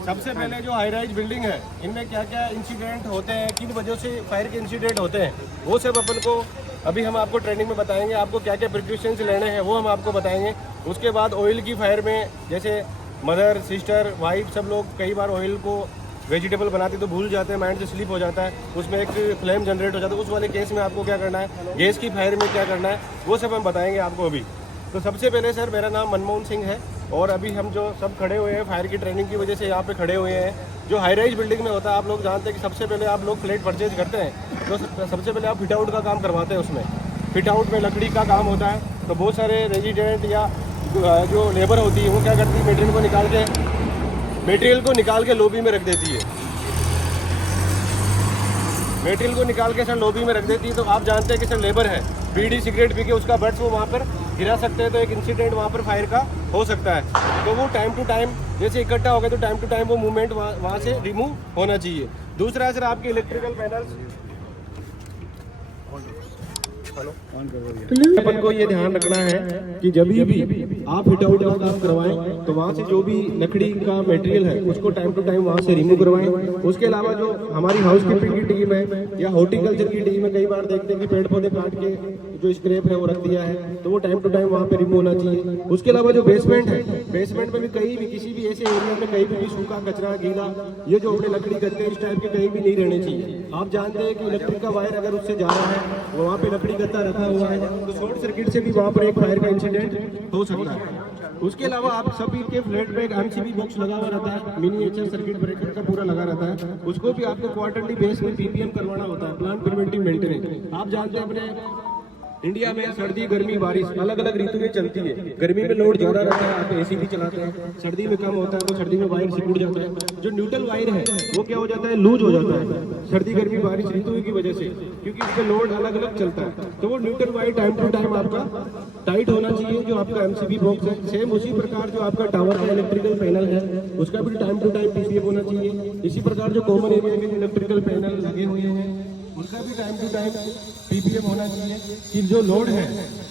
सबसे पहले जो हाई राइज बिल्डिंग है, इनमें क्या क्या इंसिडेंट होते हैं, किन वजह से फायर के इंसिडेंट होते हैं, वो सब अपन को अभी हम आपको ट्रेनिंग में बताएंगे। आपको क्या क्या प्रिकॉशंस लेने हैं वो हम आपको बताएंगे। उसके बाद ऑयल की फायर में जैसे मदर, सिस्टर, वाइफ सब लोग कई बार ऑयल को वेजिटेबल बनाते तो भूल जाते हैं, माइंड से स्लिप हो जाता है, उसमें एक फ्लेम जनरेट हो जाता है। उस वाले केस में आपको क्या करना है, गैस की फायर में क्या करना है, वो सब हम बताएंगे आपको अभी। तो सबसे पहले सर, मेरा नाम मनमोहन सिंह है और अभी हम जो सब खड़े हुए हैं फायर की ट्रेनिंग की वजह से यहाँ पे खड़े हुए हैं। जो हाई राइज बिल्डिंग में होता है, आप लोग जानते हैं कि सबसे पहले आप लोग फ्लैट परचेज करते हैं तो सबसे पहले आप फिट आउट का काम करवाते हैं। उसमें फिट आउट में लकड़ी का काम होता है। तो बहुत सारे रेजिडेंट या जो लेबर होती है वो क्या करती है, मटेरियल को निकाल के लॉबी में रख देती है। मटेरियल को निकाल के सर लॉबी में रख देती है। तो आप जानते हैं कि सर लेबर है, बीड़ी सिगरेट पी के उसका बट्स वो वहाँ पर गिरा सकते हैं, तो एक इंसिडेंट वहाँ पर फायर का हो सकता है। तो वो टाइम टू टाइम जैसे इकट्ठा हो गया तो टाइम टू टाइम वो मूवमेंट वहाँ से रिमूव होना चाहिए। दूसरा है सर आपके इलेक्ट्रिकल पैनल्स। अपन को ये ध्यान रखना है कि जब भी आप फिट आउट का काम करवाएं तो वहाँ से जो भी लकड़ी का मटेरियल है उसको टाइम टू टाइम वहाँ से रिमूव करवाएं। उसके अलावा जो हमारी हाउस कीपिंग की टीम है या हॉर्टिकल्चर की टीम है, कई बार देखते हैं कि पेड़ पौधे काट के जो स्क्रैप है वो रख दिया है, तो वो टाइम टू टाइम वहाँ पे रिमूव होना चाहिए। उसके अलावा जो बेसमेंट है, बेसमेंट में भी कहीं भी किसी भी ऐसे एरिया में कहीं भी सूखा कचरा गीला ये जो अपने लकड़ी करते हैं इस टाइप के कहीं भी नहीं रहने चाहिए। आप जानते हैं कि इलेक्ट्रिक का वायर अगर उससे जा रहा है वो वहाँ पे लकड़ी गत्ता रखा हुआ है तो शॉर्ट सर्किट से भी वहाँ पर एक फायर का इंसिडेंट हो सकता है। उसके अलावा आप सभी के फ्लैट में एक एमसीबी बॉक्स लगा हुआ रहता है, मिनिएचर सर्किट ब्रेकर का पूरा लगा रहता है। उसको भी आपको क्वार्टरली बेस में पीपीएम करवाना होता है, प्लांट प्रिवेंटिव मेंटेनेंस। आप जानते हैं अपने इंडिया में सर्दी, गर्मी, बारिश अलग अलग ऋतुएं चलती है। गर्मी में लोड ज्यादा रहता है, आप एसी भी चलाते हैं। सर्दी में कम होता है तो सर्दी में वायर सिकुड़ जाता है। जो न्यूट्रल वायर है वो क्या हो जाता है, लूज हो जाता है सर्दी, गर्मी, बारिश ऋतु की वजह से, क्योंकि इसका लोड अलग अलग चलता है। तो वो neutral wire time to time आपका टाइट होना चाहिए। जो आपका एमसीबी बॉक्स है, सेम उसी प्रकार जो आपका टावर का इलेक्ट्रिकल पैनल है उसका भी टाइम टू टाइम पीसीएम होना चाहिए। इसी प्रकार जो कॉमन एरिया में इलेक्ट्रिकल पैनल लगे हुए हैं उसका भी टाइम टू टाइम पीपीएम होना चाहिए कि जो लोड है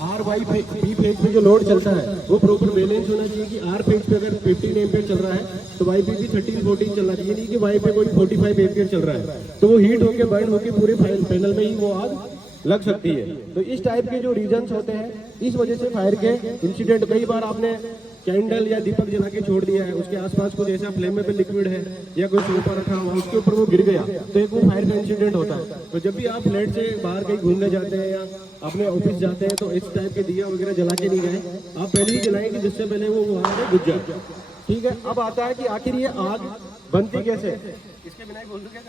आर वाई पी फेज में जो लोड चलता है वो प्रॉपर बैलेंस होना चाहिए। कि आर फेज पे अगर 15 एम्पियर चल रहा है तो वाई पे भी 13-14 चलना चाहिए, नहीं कि वाई पे कोई 45 एम्पियर चल रहा है तो वो हीट होकर बर्न होकर पूरे पैनल में ही वो आग लग सकती है। तो इस टाइप के जो रीजंस होते हैं, इस वजह से फायर के इंसिडेंट, कई बार आपने कैंडल या दीपक जला के छोड़ दिया है, उसके आसपास कुछ ऐसा फ्लेमेबल लिक्विड है या कोई सोफा रखा हुआ उसके ऊपर वो गिर गया तो एक वो फायर का इंसिडेंट होता है। तो जब भी आप फ्लैट से बाहर कहीं घूमने जाते हैं या अपने ऑफिस जाते हैं तो इस टाइप के दिया वगैरह जला के नहीं गए, आप पहले ही जलाएंगे जिससे पहले वो वहाँ पे बुझ जाए। ठीक है, अब आता है कि आखिर ये आग बनती कैसे। इसके बिना बोल दो क्या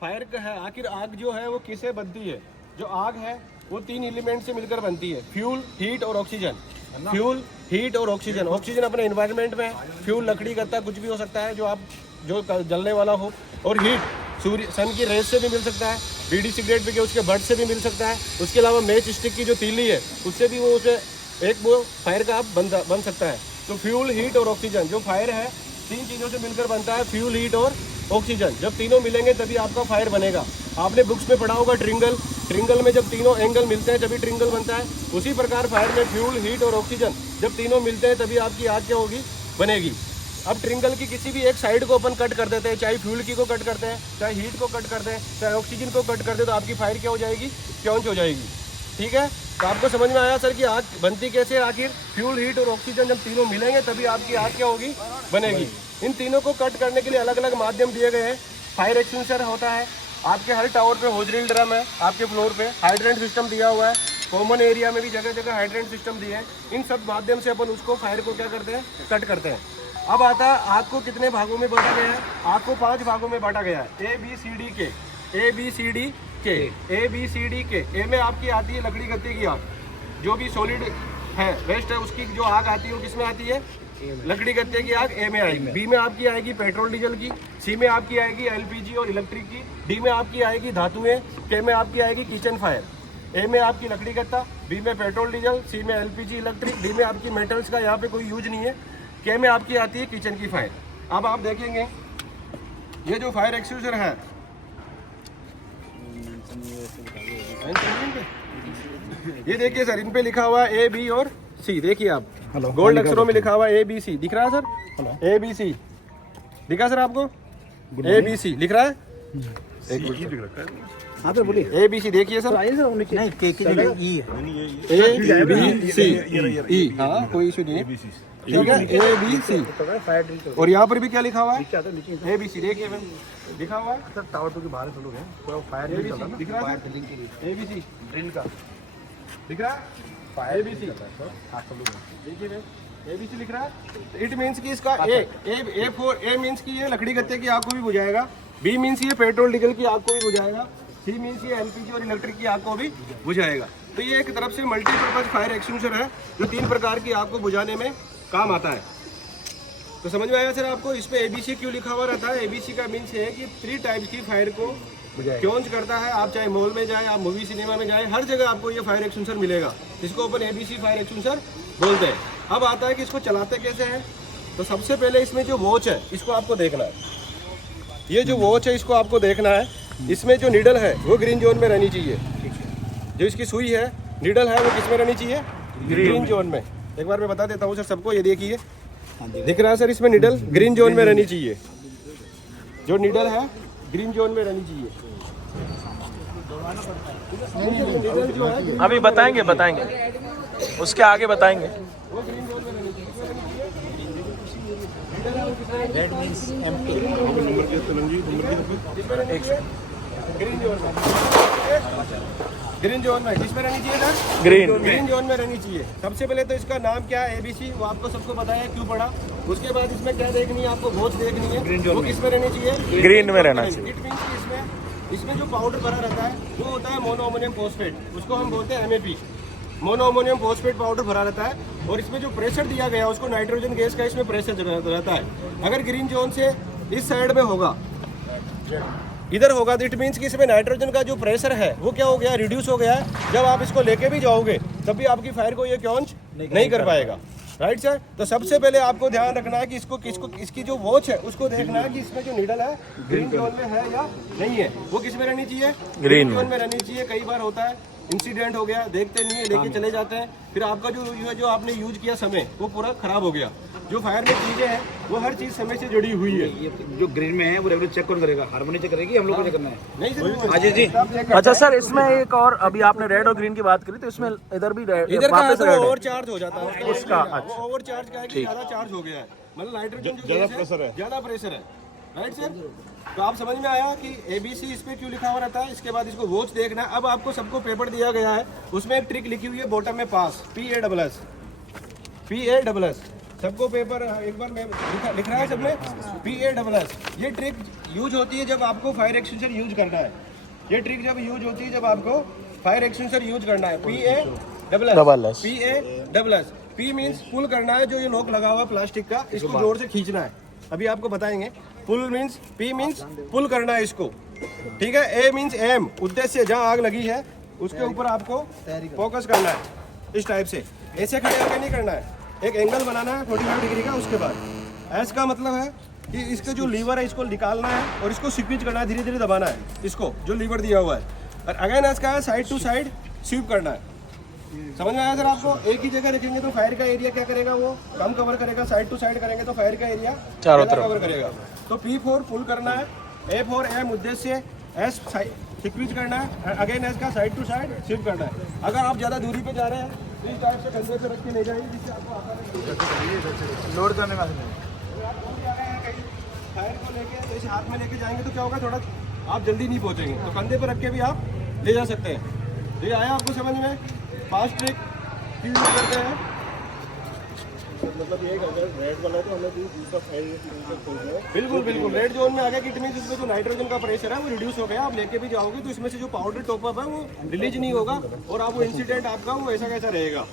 फायर का है, आखिर आग जो है वो किससे बनती है। जो आग है वो 3 एलिमेंट से मिलकर बनती है, फ्यूल, हीट और ऑक्सीजन। फ्यूल, हीट और ऑक्सीजन। ऑक्सीजन अपने एनवायरनमेंट में, फ्यूल लकड़ी गत्ता कुछ भी हो सकता है जो आप जो जलने वाला हो, और हीट सूर्य सन की रेस से भी मिल सकता है, बीड़ी सिगरेट पी के उसके बट से भी मिल सकता है। उसके अलावा मैच स्टिक की जो तीली है उससे भी वो उसे एक वो फायर का बन सकता है। तो फ्यूल, हीट और ऑक्सीजन जो फायर है 3 चीज़ों से मिलकर बनता है, फ्यूल, हीट और ऑक्सीजन। जब तीनों मिलेंगे तभी आपका फायर बनेगा। आपने बुक्स में पढ़ा होगा ट्रिंगल में जब तीनों एंगल मिलते हैं तभी ट्रिंगल बनता है। उसी प्रकार फायर में फ्यूल, हीट और ऑक्सीजन जब तीनों मिलते हैं तभी आपकी आग क्या होगी, बनेगी। अब ट्रिंगल की किसी भी एक साइड को अपन कट कर देते हैं, चाहे फ्यूल की को कट करते हैं, चाहे हीट को कट करते हैं, चाहे ऑक्सीजन को कट कर दे, तो आपकी फायर क्या हो जाएगी, क्योंच हो जाएगी। ठीक है, तो आपको समझ में आया सर कि आग बनती कैसे है। आखिर फ्यूल, हीट और ऑक्सीजन जब तीनों मिलेंगे तभी आपकी आग क्या होगी, बनेगी। इन तीनों को कट करने के लिए अलग अलग माध्यम दिए गए हैं। फायर एक्सटिंग्विशर होता है, आपके हर टावर पे होजरील ड्रम है, आपके फ्लोर पे हाइड्रेंट सिस्टम दिया हुआ है, कॉमन एरिया में भी जगह जगह हाइड्रेंट सिस्टम दिए हैं। इन सब माध्यम से अपन उसको फायर को क्या करते हैं, कट करते हैं। अब आता है आग को कितने भागों में बांटा गया है। आग को 5 भागों में बांटा गया है, ABCD के। ए में आपकी आती है लकड़ी गत्ते की आग, जो भी सॉलिड है वेस्ट है उसकी जो आग आती है वो किसमें आती है, लकड़ी गत्ते की आग ए में आएगी। बी में आपकी आएगी पेट्रोल डीजल की, सी में आपकी आएगी एलपीजी और इलेक्ट्रिक की, डी में आपकी आएगी धातुएं, के में आपकी आएगी किचन फायर। ए में आपकी लकड़ी गत्ता, बी में पेट्रोल डीजल, सी में एलपीजी इलेक्ट्रिक, डी में आपकी मेटल्स का यहाँ पे कोई यूज नहीं है, के में आपकी आती है किचन की फायर। अब आप देखेंगे ये जो फायर एक्सटिंग्विशर है ये देखिए सर, इन पे लिखा हुआ है A, B और सी, देखिए आप गोल्ड अक्षरों में लिखा हुआ है ABC, दिख रहा है सर? ABC दिखा सर आपको? ABC लिख रहा है? हाँ तो बोलिए ABC देखिए सर, नहीं के ई ABC, हाँ कोई इशू नहीं है, ठीक है, ABC। और यहाँ पर भी क्या लिखा हुआ है? ABC देखिए मैम, लिखा हुआ है टावर टू के बाहर से लोग हैं, थोड़ा फायर ड्रिल चल रहा है ना, दिख रहा है? ABC ड्रिल का दिख रहा है? ABC देखिए मैम, ABC लिख रहा है। इट मीन्स कि इसका A मीन्स कि ये लकड़ी गत्ते की आग को भी बुझाएगा, B मीन्स ये पेट्रोल डीजल की आग को भी बुझाएगा, C मीन्स ये LPG और इलेक्ट्रिक की आग को भी बुझाएगा। तो ये एक तरफ से मल्टीपर्पज फायर एक्सटिंग्विशर है जो 3 प्रकार की आग को बुझाने में काम आता है। तो समझ में आया सर आपको? इस पे ABC क्यों लिखा हुआ रहता है? ABC का मीन्स है कि 3 टाइप्स की फायर को क्योंच करता है। आप चाहे मॉल में जाए, आप मूवी सिनेमा में जाए, हर जगह आपको ये फायर एक्सटिंग्विशर मिलेगा, जिसको अपन ABC फायर एक्सटिंग्विशर बोलते हैं। अब आता है कि इसको चलाते कैसे हैं। तो सबसे पहले इसमें जो वॉच है इसको आपको देखना है, ये जो वॉच है इसको आपको देखना है। इसमें जो नीडल है वो ग्रीन जोन में रहनी चाहिए, जो इसकी सुई है नीडल है वो किस में रहनी चाहिए? ग्रीन जोन में। एक बार मैं बता देता हूँ सर सबको, ये देखिए दिख रहा है सर, इसमें नीडल ग्रीन जोन में रहनी चाहिए, जो नीडल है ग्रीन जोन में रहनी चाहिए। नीडल जो है अभी बताएंगे उसके आगे बताएंगे। वो ग्रीन जोन में रहनी चाहिए। That means empty green zone में किसमें रहनी चाहिए सर? ग्रीन जोन में रहनी चाहिए। सबसे पहले तो इसका नाम क्या है? ABC, वो आपको सबको बताया क्यों पड़ा। उसके बाद इसमें क्या देखनी है आपको? वॉच देखनी है, वो किसमें रहनी चाहिए? ग्रीन में रहना चाहिए। इट मींस कि इसमें जो पाउडर भरा रहता है वो होता है मोनो अमोनियम फॉस्फेट, उसको हम बोलते हैं MAP, mono ammonium phosphate powder भरा रहता है। और इसमें जो प्रेशर दिया गया उसको नाइट्रोजन गैस का इसमें प्रेशर रहता है। अगर ग्रीन जोन से इस साइड में होगा, इधर होगा, तो इट मीन्स कि इसमें नाइट्रोजन का जो प्रेशर है वो क्या हो गया? रिड्यूस हो गया है। जब आप इसको लेके भी जाओगे तब भी आपकी फायर को ये क्योंच नहीं कर पाएगा। Right sir? तो सबसे पहले आपको ध्यान रखना है कि इसकी जो वॉच है उसको देखना है कि इसमें जो नीडल है ग्रीन जोन में है या नहीं है। वो किस में रहनी चाहिए? ग्रीन जोन में रहनी चाहिए। कई बार होता है इंसिडेंट हो गया, देखते नहीं है, लेके चले जाते हैं, फिर आपका जो आपने यूज किया समय वो पूरा खराब हो गया। जो फायर में चीजें हैं वो हर चीज समय से जुड़ी हुई है। ये जो ग्रीन में है वो रेगुलर चेक कौन करेगा? हार्मोनी चेक करेगी, हम लोग को चेक करना है? नहीं सर, अजय जी अच्छा सर, इसमें एक और, अभी आपने रेड और ग्रीन की बात करी तो इसमें इधर भी इधर का वापस तो रेड है। ओवर चार्ज हो जाता है उसका, वो अच्छा। ओवर चार्ज का है कि ज्यादा चार्ज हो गया है, मतलब नाइट्रोजन जो ज्यादा प्रेशर है। Right sir? तो आप समझ में आया कि ABC इस पे क्यों लिखा हुआ रहता है। इसके बाद इसको वॉच देखना है। अब आपको सबको पेपर दिया गया है, उसमें एक ट्रिक लिखी हुई है बॉटम में, पास PA+, सबको पेपर एक बार मैं लिख रहा है सबने PA+। ये ट्रिक यूज होती है जब आपको फायर एक्सटिंग्विशर यूज करना है। ये ट्रिक जब यूज होती है जब आपको फायर एक्सटिंग्विशर यूज करना है। PA+। P मीन्स पुल करना है, जो ये नोक लगा हुआ प्लास्टिक का, इसको जोर से खींचना है। अभी आपको बताएंगे। पुल मीन्स, P मीन्स पुल करना है इसको, ठीक है। A मीन्स एम, उद्देश्य, जहाँ आग लगी है उसके ऊपर आपको फोकस करना है। इस टाइप से ऐसे खड़े होकर नहीं करना है, एक एंगल बनाना है 45 डिग्री का। उसके बाद एस का मतलब है कि इसका जो लीवर है इसको निकालना है और इसको स्क्वीज करना है, धीरे धीरे दबाना है इसको, जो लीवर दिया हुआ है। और अगेन एस का है साइड टू साइड स्वीप करना है। समझ में आया सर आपको? एक ही जगह रखेंगे तो फायर का एरिया क्या करेगा? वो कम कवर करेगा। साइड टू साइड करेंगे तो फायर का एरिया चारों तरफ कवर करेगा। तो P4 पुल करना है, A4 एम उद्देश्य, S स्क्वीज करना है, अगेन एस का साइड टू साइड स्वीप करना है। अगर आप ज़्यादा दूरी पे जा रहे हैं तो इस टाइप से कंधे पे रख के ले जाएंगे, जिससे आपको आसानी लोड करने में फायर को लेके तो इसे हाथ में लेके जाएंगे तो क्या होगा, थोड़ा आप जल्दी नहीं पहुंचेंगे। तो कंधे पर रख के भी आप ले जा सकते हैं। तो ये आया आपको समझ में? फास्ट ट्रिक यूज करते हैं, मतलब ये रेड वाला तो हमें दूसरा फायर बिल्कुल रेड जोन में आ गया। किट मींस इसमें जो नाइट्रोजन का प्रेशर है वो रिड्यूस हो गया। आप लेके भी जाओगे तो इसमें से जो पाउडर टॉपअप है वो रिलीज नहीं होगा और आप वो इंसिडेंट आपका वो ऐसा कैसा रहेगा।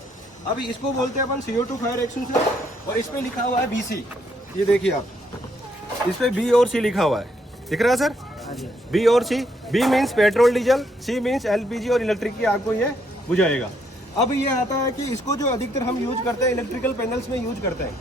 अभी इसको बोलते हैं अपन CO2 फायर एक्सटिंग्विशर, और इस पे लिखा हुआ है BC। ये देखिए आप, इस पे B और C लिखा हुआ है, दिख रहा है सर? B और C। B means petrol diesel, C means LPG और इलेक्ट्रिक की आग को ये बुझाएगा। अब ये आता है कि इसको जो अधिकतर हम यूज करते हैं इलेक्ट्रिकल पैनल्स में यूज करते हैं।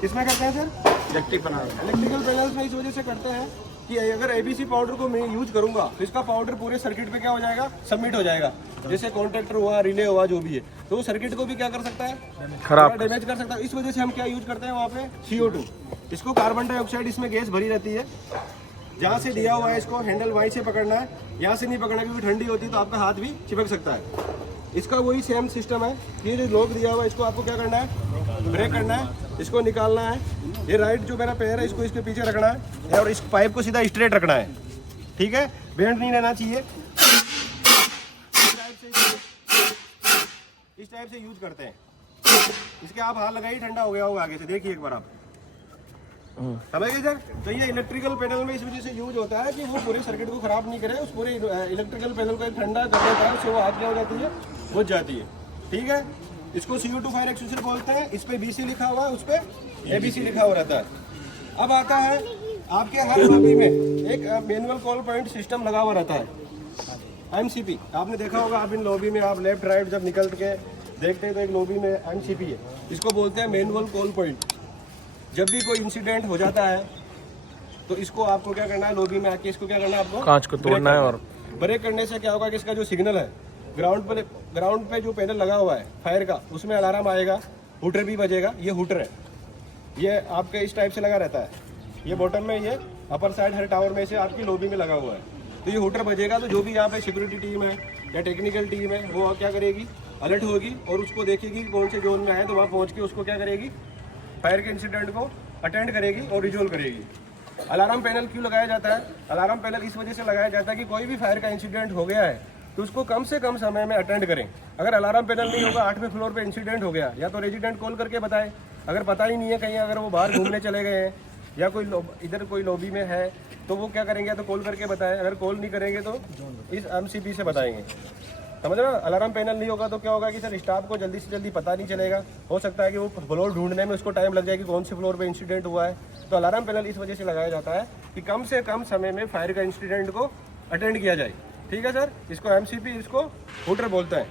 किसमें करते हैं सर? इलेक्ट्रिकल पैनल्स में इस वजह से करते हैं कि अगर ABC पाउडर को मैं यूज करूंगा तो इसका पाउडर पूरे सर्किट पे क्या हो जाएगा? सबमिट हो जाएगा। जैसे कॉन्ट्रैक्टर हुआ, रिले हुआ, जो भी है, तो वो सर्किट को भी क्या कर सकता है, खराब डैमेज कर सकता है। इस वजह से हम क्या यूज करते हैं वहाँ पे CO2, इसको कार्बन डाइऑक्साइड, इसमें गैस भरी रहती है। जहाँ से दिया हुआ है इसको हैंडल वहीं से पकड़ना है, यहाँ से नहीं पकड़ना क्योंकि ठंडी होती है तो आपका हाथ भी चिपक सकता है। इसका वही सेम सिस्टम है। ये जो लॉक दिया हुआ है इसको आपको क्या करना है, ब्रेक करना है, इसको निकालना है। ये राइट जो मेरा पैर है इसको इसके पीछे रखना है और इस पाइप को सीधा स्ट्रेट रखना है, ठीक है, बेंड नहीं रहना चाहिए। इस टाइप से यूज करते हैं। इसके आप हाथ लगाइए, ठंडा हो गया होगा आगे से, देखिए एक बार आप, समझ गए सर। तो ये इलेक्ट्रिकल पैनल में इस वजह से यूज होता है कि वो पूरे सर्किट को खराब नहीं करे, उस पूरे इलेक्ट्रिकल पैनल को ठंडा कर देता है, उससे वो हाथ क्या हो जाती है, बुझ जाती है, ठीक है। इसको CO2 फायर एक्सटिंग्विशर बोलते हैं। इस पे BC लिखा हुआ है, उस पे ABC लिखा हुआ रहता है। अब आता है आपके हर लॉबी में एक मैनुअल कॉल पॉइंट सिस्टम लगा हुआ रहता है, MCP। आपने देखा होगा, आप इन लॉबी में आप लेफ्ट राइट जब निकल के देखते हैं तो एक लॉबी में MCP है, इसको बोलते हैं मैनुअल कॉल पॉइंट। जब भी कोई इंसिडेंट हो जाता है तो इसको आपको क्या करना है, लॉबी में आके इसको क्या करना है, आपको कांच को तोड़ना है। और ब्रेक करने से क्या होगा कि इसका जो सिग्नल है ग्राउंड पे जो पैनल लगा हुआ है फायर का, उसमें अलार्म आएगा, हुटर भी बजेगा। ये हुटर है, ये आपके इस टाइप से लगा रहता है, ये बॉटम में, ये अपर साइड हर टावर में से आपकी लॉबी में लगा हुआ है। तो ये हुटर बजेगा तो जो भी यहाँ पे सिक्योरिटी टीम है या टेक्निकल टीम है वो क्या करेगी, अलर्ट होगी और उसको देखेगी कौन से जोन में आए, तो वहाँ पहुँच के उसको क्या करेगी, फायर के इंसिडेंट को अटेंड करेगी और रिजोल्व करेगी। अलार्म पैनल क्यों लगाया जाता है? अलार्म पैनल इस वजह से लगाया जाता है कि कोई भी फायर का इंसिडेंट हो गया है तो उसको कम से कम समय में अटेंड करें। अगर अलार्म पैनल नहीं होगा, 8वें फ्लोर पे इंसिडेंट हो गया, या तो रेजिडेंट कॉल करके बताए, अगर पता ही नहीं है कहीं, अगर वो बाहर घूमने चले गए हैं या कोई इधर कोई लॉबी में है तो वो क्या करेंगे, तो कॉल करके बताएं। अगर कॉल नहीं करेंगे तो इस MCP से बताएंगे, समझ रहे हो। अलार्म पैनल नहीं होगा तो क्या होगा कि सर स्टाफ को जल्दी से जल्दी पता नहीं चलेगा, हो सकता है कि वो फ्लोर ढूंढने में उसको टाइम लग जाए कि कौन से फ्लोर पे इंसिडेंट हुआ है। तो अलार्म पैनल इस वजह से लगाया जाता है कि कम से कम समय में फायर का इंसिडेंट को अटेंड किया जाए, ठीक है सर। इसको MCP, इसको हुटर बोलते हैं।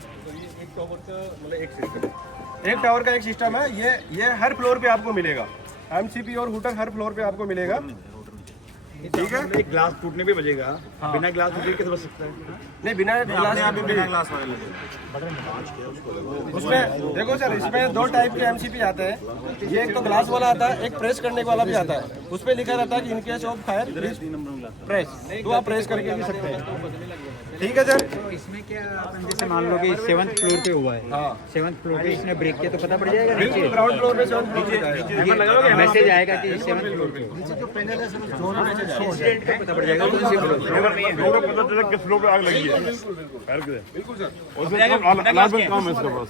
एक टावर का मतलब एक सिस्टम, एक टावर का एक सिस्टम है। ये हर फ्लोर पे आपको मिलेगा, MCP और हुटर हर फ्लोर पे आपको मिलेगा, ठीक है। एक ग्लास टूटने पे बजेगा, बिना ग्लास टूटे कैसे बच सकता है? नहीं, बिना ग्लास वाले उसमें देखो सर, इसमें 2 टाइप के MCP आते हैं। ये एक तो ग्लास वाला आता है, एक प्रेस करने वाला भी आता है। उस पर लिखा रहता है कि in case of fire press, तो आप प्रेस करके भी सकते हैं, ठीक है सर। इसमें क्या अपन जैसे मान लो कि 7th फ्लोर पे हुआ है, हाँ, 7th फ्लोर पे इसने ब्रेक किया तो पता पड़ जाएगा, बिल्कुल ग्राउंड फ्लोर पे 7th फ्लोर पे मैसेज आएगा कि 7th फ्लोर पे इंसिडेंट का पता पड़ जाएगा कौन सी फ्लोर पे। फ्लोर पे आग लगी है, बिल्कुल सर,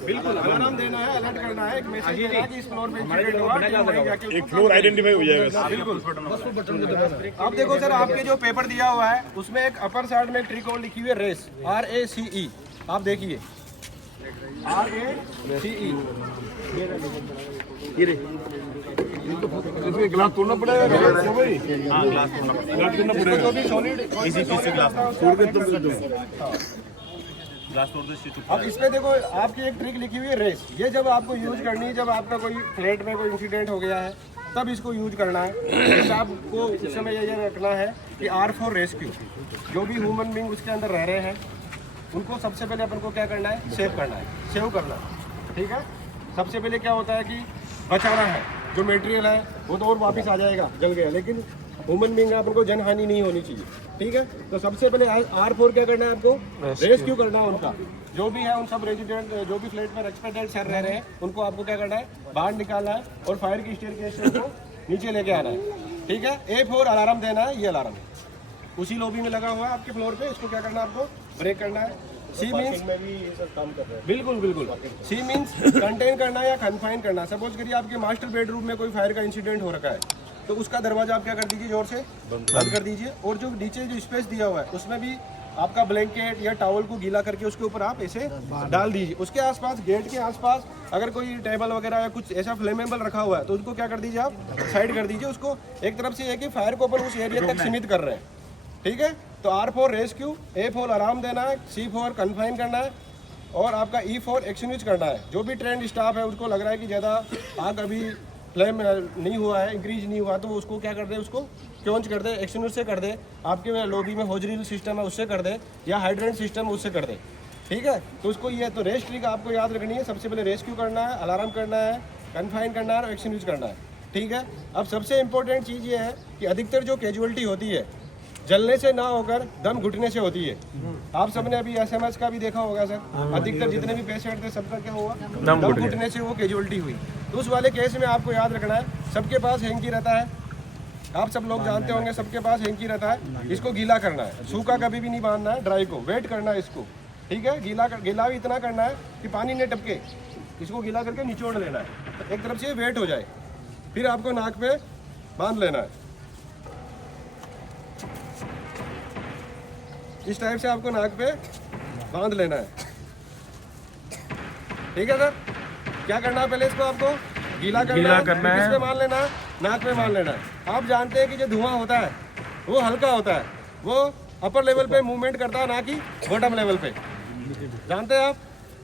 बिल्कुल अलार्म देना है, अलर्ट करना है, एक मैसेज देना है कि इस फ्लोर पे इंसिडेंट हुआ, तो वहीं जाके एक फ्लोर आइडेंटिफाई हो जाएगा। बिल्कुल। अब देखो सर, आपके जो पेपर दिया हुआ है उसमें एक अपर साइड में ट्रिक और लिखी हुई है रेस, RACE, आप देखिए RACE। इसमें ग्लास तोड़ना पड़ेगा भाई, ग्लास तोड़ना पड़ेगा, जो भी सॉलिड इसी चीज से ग्लास तोड़ के तुम ग्लास तोड़ दो। अब इसमें देखो आपकी एक ट्रिक लिखी हुई है रेस। ये जब आपको यूज करनी है, जब आपका कोई फ्लैट में कोई इंसिडेंट हो गया है तब इसको यूज करना है। जैसे आपको उस समय ये रखना है कि R फॉर रेस्क्यू। जो भी ह्यूमन बींग उसके अंदर रह रहे हैं उनको सबसे पहले अपन को क्या करना है, सेव करना है, सेव करना है, ठीक है। सबसे पहले क्या होता है कि बचाना है, जो मटेरियल है वो तो और वापस आ जाएगा, जल गया, लेकिन ह्यूमन बींग अपन को जनहानि नहीं होनी चाहिए, ठीक है। तो सबसे पहले R फॉर क्या करना है, आपको रेस्क्यू करना है उनका, जो भी है उन सब रेजिडेंट, जो भी फ्लैट में एक्सपेक्टेड सर रह रहे हैं उनको आपको क्या करना है, बाहर निकालना है और फायर की स्टेयरकेस को नीचे लेके आना है, ठीक है। A फॉर अलार्म देना है, ये अलार्म उसी लॉबी में लगा हुआ है आपके फ्लोर पे, इसको क्या करना है, आपको ब्रेक करना है। C मीन्स बिल्कुल बिल्कुल, C मीन्स कंटेन करना है या कन्फाइन करना। सपोज करिए आपके मास्टर बेडरूम में कोई फायर का इंसिडेंट हो रखा है तो उसका दरवाजा आप क्या कर दीजिए, जोर से बंद कर दीजिए, और जो नीचे जो स्पेस दिया हुआ है उसमें भी आपका ब्लैंकेट या टॉवल को गीला करके उसके ऊपर आप ऐसे डाल दीजिए। उसके आसपास, गेट के आसपास अगर कोई टेबल वगैरह या कुछ ऐसा फ्लेमेबल रखा हुआ है तो उसको क्या कर दीजिए, आप साइड कर दीजिए उसको। एक तरफ से ये कि फायर को अपन उस एरिया तक सीमित कर रहे हैं, ठीक है। तो R for rescue, A for आराम देना है, C फॉर कन्फाइन करना है, और आपका E फॉर एक्सटिंग्विश करना है। जो भी ट्रेंड स्टाफ है उसको लग रहा है कि ज़्यादा आग अभी फ्लेम नहीं हुआ है, इंक्रीज नहीं हुआ, तो उसको क्या कर दे, उसको क्योंच कर दे, एक्सटिंग्विश से कर दे, आपके लॉबी में होजरील सिस्टम है उससे कर दे, या हाइड्रेंट सिस्टम है उससे कर दे, ठीक है। तो उसको ये तो रेस्ट ट्रिक आपको याद रखनी है। सबसे पहले रेस्क्यू करना है, अलार्म करना है, कन्फाइन करना है और एक्शन यूज करना है, ठीक है। अब सबसे इम्पोर्टेंट चीज़ ये है कि अधिकतर जो कैजुअलिटी होती है जलने से ना होकर दम घुटने से होती है। आप सबने अभी SMS का भी देखा होगा सर, अधिकतर जितने भी पेशेंट थे सबका क्या हुआ, दम घुटने से वो कैजुअलिटी हुई। तो उस वाले केस में आपको याद रखना है सबके पास हैंकी रहता है, आप सब लोग जानते होंगे सबके पास हैंकी रहता है। इसको गीला करना है, सूखा कभी भी नहीं बांधना है, ड्राई को वेट करना है इसको, ठीक है। गीला भी इतना करना है कि पानी न टपके, इसको गीला करके निचोड़ लेना है, एक तरफ से वेट हो जाए, फिर आपको नाक पे बांध लेना है। इस टाइप से आपको नाक पे बांध लेना है, ठीक है सर। क्या करना है पहले इसको आपको गीला करना है, किस पे मान लेना है, नाक पे मान लेना है। आप जानते हैं कि जो धुआं होता है वो हल्का होता है, वो अपर लेवल पे मूवमेंट करता है ना कि बॉटम लेवल पे, जानते हैं आप।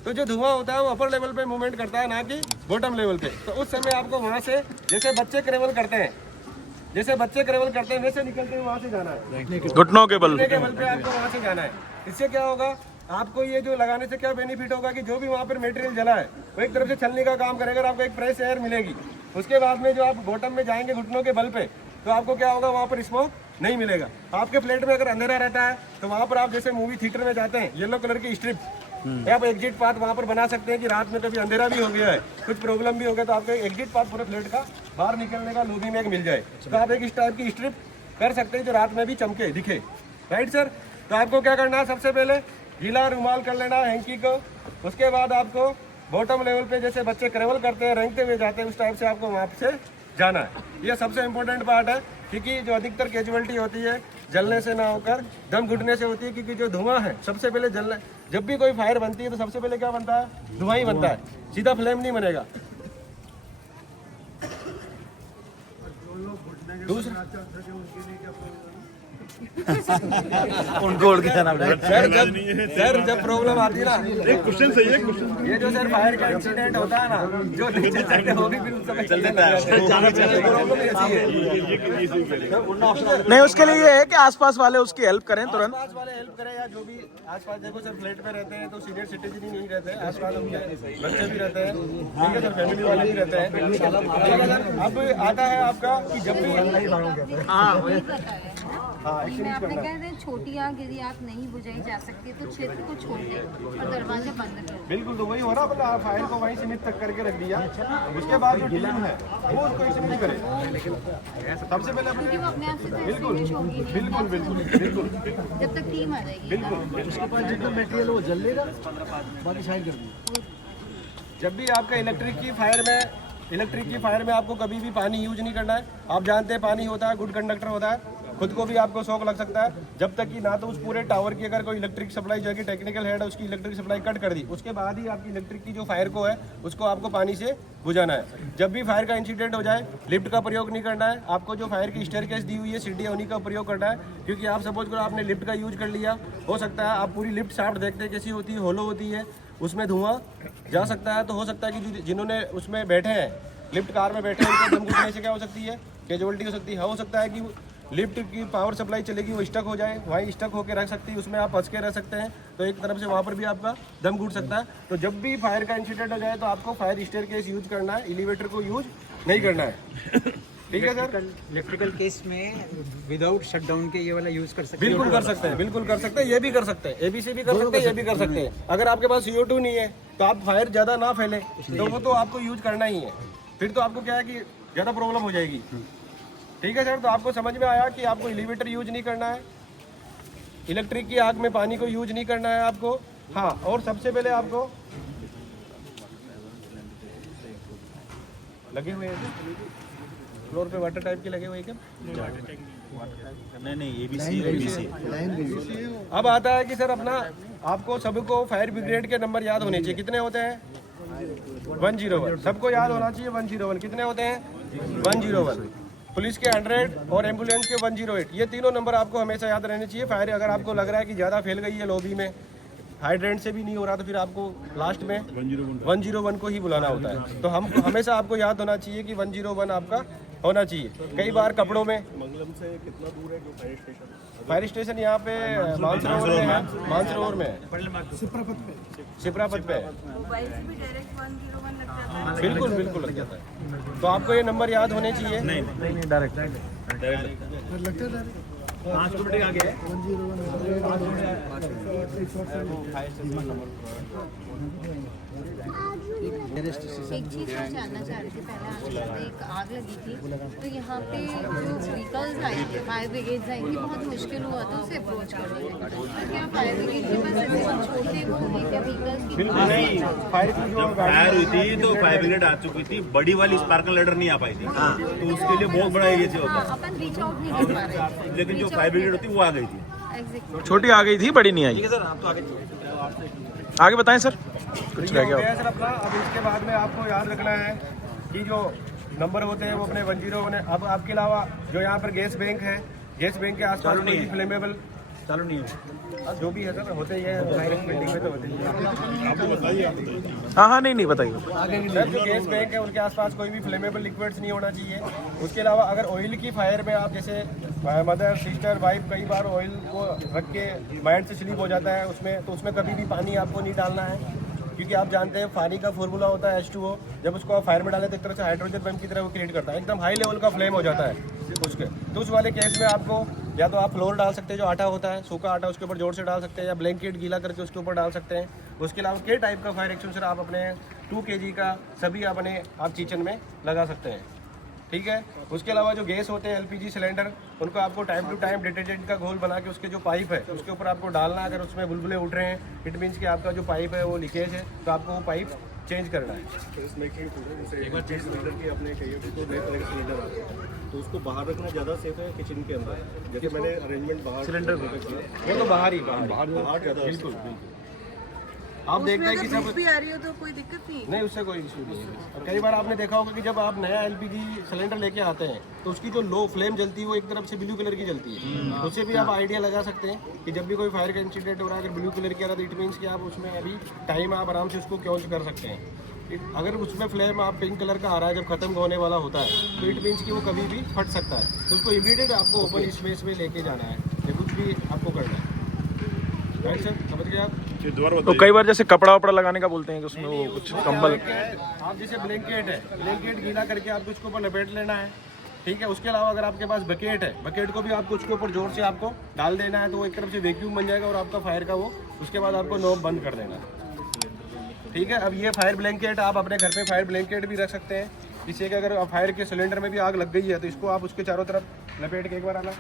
तो जो धुआं होता है वो अपर लेवल पे मूवमेंट करता है ना कि बॉटम लेवल पे। तो उस समय आपको वहाँ से जैसे बच्चे क्रेवल करते हैं, वैसे निकलते हुए वहाँ से जाना है, घुटनों के बल पे आपको वहाँ से जाना है। इससे क्या होगा, आपको ये जो लगाने से क्या बेनिफिट होगा कि जो भी वहाँ पर मटेरियल जला है वो एक तरफ से छलने का काम करेगा और आपको एक फ्रेश एयर मिलेगी। उसके बाद में जो आप बॉटम में जाएंगे घुटनों के बल पे, तो आपको क्या होगा, वहाँ पर स्मोक नहीं मिलेगा। आपके प्लेट में अगर अंधेरा रहता है तो वहाँ पर आप जैसे मूवी थिएटर में जाते हैं, येलो कलर की स्ट्रिप आप एग्जिट पाथ वहाँ पर बना सकते हैं कि रात में कभी अंधेरा भी हो गया है, कुछ प्रॉब्लम भी हो गया, तो आपको एग्जिट पाथ पूरे प्लेट का बाहर निकलने का लॉबी में एक मिल जाए, तो आप एक इस टाइप की स्ट्रिप कर सकते हैं जो रात में भी चमके दिखे, राइट सर। तो आपको क्या करना है, सबसे पहले गीला रुमाल कर लेना है हैंकी को। उसके बाद आपको बॉटम लेवल पे जैसे बच्चे क्रेवल करते हैं, रेंगते हुए जाते हैं, उस टाइप से आपको वहाँ से जाना है। ये सबसे इम्पोर्टेंट पार्ट है, क्योंकि जो अधिकतर कैजुअलिटी होती है जलने से ना होकर दम घुटने से होती है। क्योंकि जो धुआं है सबसे पहले जलने, जब भी कोई फायर बनती है तो सबसे पहले क्या बनता है, धुआं ही बनता है, सीधा फ्लेम नहीं बनेगा। दूसरा उनको उड़ के जाना पड़ेगा सर जब प्रॉब्लम आती है ना, एक क्वेश्चन सही है, क्वेश्चन ये जो सर फायर का इंसिडेंट होता है ना, जो नीचे चढ़ते वो भी फिर उस समय चलते प्रॉब्लम ऐसी है। नहीं, उसके लिए ये है कि आसपास वाले उसकी हेल्प करें तुरंत। आसपास वाले हेल्प करें या जो भी आसपास, देखो सर फ्लैट पे रहते हैं तो सीनियर सिटीजन ही नहीं रहते हैं, आसपास उनके बच्चे भी रहते हैं, ठीक है सर, फैमिली वाले भी रहते हैं, ठीक है सर। अब आता है आपका कि जब भी आपने कह रहे छोटी आग यदि आप नहीं बुझाई जा सकती तो क्षेत्र को छोड़ दें और दरवाजा बंद कर दें। बिल्कुल, तो वही हो रहा, मतलब फायर को वहीं सीमित तक करके रख दिया। उसके बाद जो टीम है वो उसको इसे नहीं करे, सबसे पहले क्योंकि वो अपने आप से तो बिल्कुल होगी नहीं, बिल्कुल बिल्कुल बिल्कुल जब तक टीम आ जाएगी। बिल्कुल, उसके पास जितना मटेरियल वो जल लेगा, बाकी साइड कर दिया। जब भी आपका इलेक्ट्रिक की फायर में आपको कभी भी पानी यूज नहीं करना है। आप जानते हैं पानी होता है गुड कंडक्टर होता है, खुद को भी आपको शौक लग सकता है, जब तक कि ना तो उस पूरे टावर की अगर कोई इलेक्ट्रिक सप्लाई जो है कि टेक्निकल हेड है उसकी इलेक्ट्रिक सप्लाई कट कर दी, उसके बाद ही आपकी इलेक्ट्रिक की जो फायर को है उसको आपको पानी से बुझाना है। जब भी फायर का इंसिडेंट हो जाए लिफ्ट का प्रयोग नहीं करना है, आपको जो फायर की स्टेयरकेस दी हुई है सीढ़ी है उन्हीं का प्रयोग करना है। क्योंकि आप सपोज करो आपने लिफ्ट का यूज कर लिया, हो सकता है आप पूरी लिफ्ट शाफ्ट देखते हैं कैसी होती है, होलो होती है, उसमें धुआं जा सकता है। तो हो सकता है कि जिन्होंने उसमें बैठे हैं, लिफ्ट कार में बैठे हैं, उनको दम घुटने से क्या हो सकती है, कैजुअलिटी हो सकती है। हो सकता है कि लिफ्ट की पावर सप्लाई चलेगी वो स्टक हो जाए, वहीं स्टक होकर रह सकती है, उसमें आप फंस के रह सकते हैं, तो एक तरफ से वहाँ पर भी आपका दम घुट सकता है। तो जब भी फायर का इंसिडेंट हो जाए तो आपको फायर स्टेयरकेस यूज करना है, एलिवेटर को यूज नहीं करना है, ठीक है सर। इलेक्ट्रिकल केस में विदाउट शटडाउन के ये वाला यूज कर सकते हैं? बिल्कुल कर सकते हैं, बिल्कुल कर सकते हैं, ये भी कर सकते हैं, ABC भी कर सकते हैं, ये भी कर सकते हैं। अगर आपके पास CO2 नहीं है तो आप फायर ज़्यादा ना फैले तो वो तो आपको यूज करना ही है, फिर तो आपको क्या है कि ज़्यादा प्रॉब्लम हो जाएगी, ठीक है सर। तो आपको समझ में आया कि आपको एलिवेटर यूज नहीं करना है, इलेक्ट्रिक की आग में पानी को यूज नहीं करना है आपको। हाँ, और सबसे पहले आपको लगे हुए हैं फ्लोर पे वाटर टाइप के लगे हुए क्या? नहीं ABC। अब आता है कि सर अपना आपको सबको फायर ब्रिगेड के नंबर याद होने चाहिए। कितने होते हैं? 101। सबको याद होना चाहिए 101। कितने होते हैं? 101। पुलिस के 100 और एम्बुलेंस के 108, ये तीनों नंबर आपको हमेशा याद रहने चाहिए। फायर अगर आपको लग रहा है कि ज़्यादा फैल गई है लॉबी में, हाइड्रेंट से भी नहीं हो रहा, तो फिर आपको लास्ट में 101 को ही बुलाना होता है। तो हम हमेशा आपको याद होना चाहिए कि 101 आपका होना चाहिए। कई बार कपड़ों में मंगलम से कितना दूर है जो फायर स्टेशन? फायर स्टेशन यहाँ पे मानसरोवर में है, मानसरोवर में है, शिप्रापत पे है। मोबाइल से भी डायरेक्ट 101 लग जाता है। बिल्कुल बिल्कुल लग जाता है। तो आपको ये नंबर याद होने चाहिए। नहीं डायरेक्ट 5 किलोमीटर आगे है। एक चीज़ मैं जानना चाह रही थी, पहले आगे एक आग लगी थी तो यहाँ पे जो व्हीकल्स आई थी, फायर ब्रिगेड्स आई थी, बहुत मुश्किल हुआ था उसे अप्रोच करने में। तो क्या फायर ब्रिगेड के पास ऐसे छोटे वो होंगे क्या व्हीकल्स की? बिल्कुल नहीं, फायर की जो फायर हुई थी तो फायर ब्रिगेड आ चुकी थी, बड़ी वाली स्पार्कल लेडर नहीं आ पाई थी, तो उसके लिए बहुत बड़ा एरिया से होता हाँ, अपन रीच आउट नहीं कर पा रहे है। लेकिन जो फायर ब्रिगेड होती वो आ गई थी। एग्जैक्टली। छोटी आ गई थी, बड़ी नहीं आई। आगे बताएं सर, कुछ रह गया? सर अपना अब इसके बाद में आपको याद रखना है कि जो नंबर होते हैं वो अपने 101 है। अब आपके अलावा जो यहाँ पर गैस बैंक है, गैस बैंक के आसपास कोई भी फ्लेमेबल चालू नहीं है। जो भी है सर होते ही है, डायरेक्ट बिल्डिंग में तो होते ही है। हाँ नहीं बताइए। सर जो गैस बैंक है उनके आसपास कोई भी फ्लेमेबल लिक्विड्स नहीं होना चाहिए। उसके अलावा अगर ऑयल की फायर में आप जैसे मदर सिस्टर वाइफ कई बार ऑयल को रख के माइंड से स्लिप हो जाता है उसमें, तो उसमें कभी भी पानी आपको नहीं डालना है, क्योंकि आप जानते हैं पानी का फॉर्मूला होता है H2O। जब उसको आप फायर में डालें तो एक तरह से हाइड्रोजन बम की तरह वो क्रिएट करता है, एकदम हाई लेवल का फ्लेम हो जाता है उसके। तो उस वाले केस में आपको या तो आप फ्लोर डाल सकते हैं, जो आटा होता है सूखा आटा उसके ऊपर जोर से डाल सकते हैं, या ब्लैंकेट गीला करके उसके ऊपर डाल सकते हैं। उसके अलावा के टाइप का फायर एक्सटिंग्विशर आप अपने 2 kg का सभी अपने आप किचन में लगा सकते हैं, ठीक है। उसके अलावा जो गैस होते हैं LPG सिलेंडर, उनको आपको टाइम टू टाइम डिटर्जेंट का घोल बना के उसके जो पाइप है उसके ऊपर आपको डालना है। अगर उसमें बुलबुले उठ रहे हैं इट मीन्स कि आपका जो पाइप है वो लीकेज है, तो आपको वो पाइप चेंज करना है। इसमें कि एक बार सिलेंडर की अपने कहिए तो सिलेंडर आता है तो उसको बाहर रखना ज़्यादा सेफ है किचन के अंदर। जैसे मैंने अरेंजमेंट बाहर सिलेंडर वो तो बाहर बाहर ज़्यादा बिल्कुल आप देखते हैं कि सब भी आ रही हो तो कोई दिक्कत नहीं। उससे कोई इशू नहीं है। और कई बार आपने देखा होगा कि जब आप नया LPG सिलेंडर लेके आते हैं तो उसकी जो लो फ्लेम जलती है वो एक तरफ से ब्लू कलर की जलती है। उससे भी आप आइडिया लगा सकते हैं कि जब भी कोई फायर का इंसिडेंट हो रहा है अगर ब्लू कलर की आ रहा है तो इट मीन्स कि आप उसमें अभी टाइम आप आराम से उसको क्योंच कर सकते हैं। अगर उसमें फ्लेम आप पिंक कलर का आ रहा है जब खत्म होने वाला होता है तो इट मीन्स कि वो कभी भी फट सकता है, तो उसको इमीडिएट आपको ओपन स्पेस में लेके जाना है या कुछ भी आपको करना है। राइट सर, समझ गए आप? तो कई बार जैसे कपड़ा वपड़ा लगाने का बोलते हैं कि उसमें वो कुछ कंबल, आप जैसे ब्लैंकेट है, ब्लैंकेट गीला करके आपको उसके ऊपर लपेट लेना है, ठीक है। उसके अलावा अगर आपके पास बकेट है, बकेट को भी आपको उसके ऊपर जोर से आपको डाल देना है, तो वो एक तरफ से वैक्यूम बन जाएगा और आपका फायर का वो उसके बाद आपको नॉब बंद कर देना है, ठीक है। अब ये फायर ब्लैंकेट आप अपने घर पे फायर ब्लैंकेट भी रख सकते हैं, जिससे कि अगर फायर के सिलेंडर में भी आग लग गई है तो इसको आप उसके चारों तरफ लपेट के एक बार आना,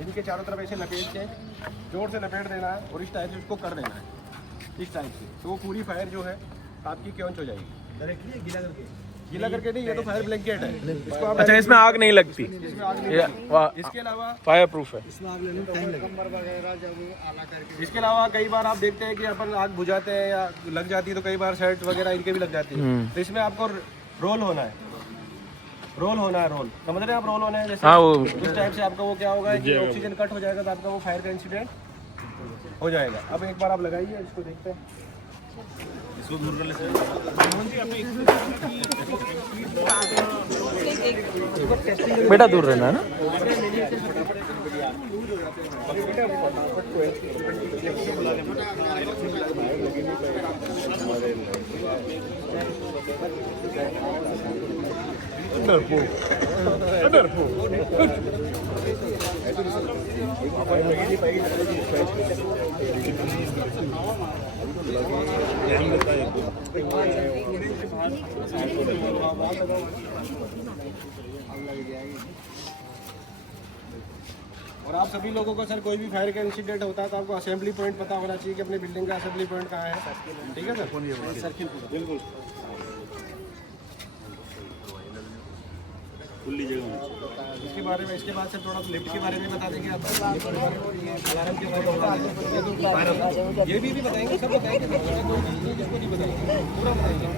इनके चारों तरफ ऐसे लपेट के जोर से लपेट देना है और इस टाइप से उसको कर देना है, इस टाइप से, तो वो पूरी फायर जो है आपकी क्योंच हो जाएगी। डायरेक्टली गीला करके नहीं, ये तो फायर ब्लैंकेट है, इसको आप अच्छा इसमें आग नहीं लगती, इसमें आग नहीं ये इसके अलावा फायर प्रूफ है। इसके अलावा कई बार आप देखते हैं कि अपन आग बुझाते हैं या लग जाती है तो कई बार शर्ट वगैरह इनके भी लग जाती है, तो इसमें आपको रोल होना है, रोल समझ रहे हैं आप? रोल होना है जैसे हाँ वो उस टाइप से आपका वो क्या होगा कि ऑक्सीजन कट हो जाएगा तो आपका वो फायर का इंसिडेंट हो जाएगा। अब एक बार आप लगाइए, इसको देखते हैं। इसको दूर कर लेते हैं। बेटा दूर रहना है ना। और आप सभी लोगों को सर कोई भी फायर का इंसिडेंट होता है तो आपको असेंबली पॉइंट पता होना चाहिए कि अपने बिल्डिंग का असेंबली पॉइंट कहाँ है, ठीक है सर? बिल्कुल खुली जगह इसके बारे में, इसके बाद सर थोड़ा लिफ्ट के बारे में बता देंगे आप, अलार्म के बारे में बता देंगे, ये भी बताएंगे, सब बताएंगे, कोई चीज़ नहीं जिसको नहीं बताएंगे, पूरा बताएंगे।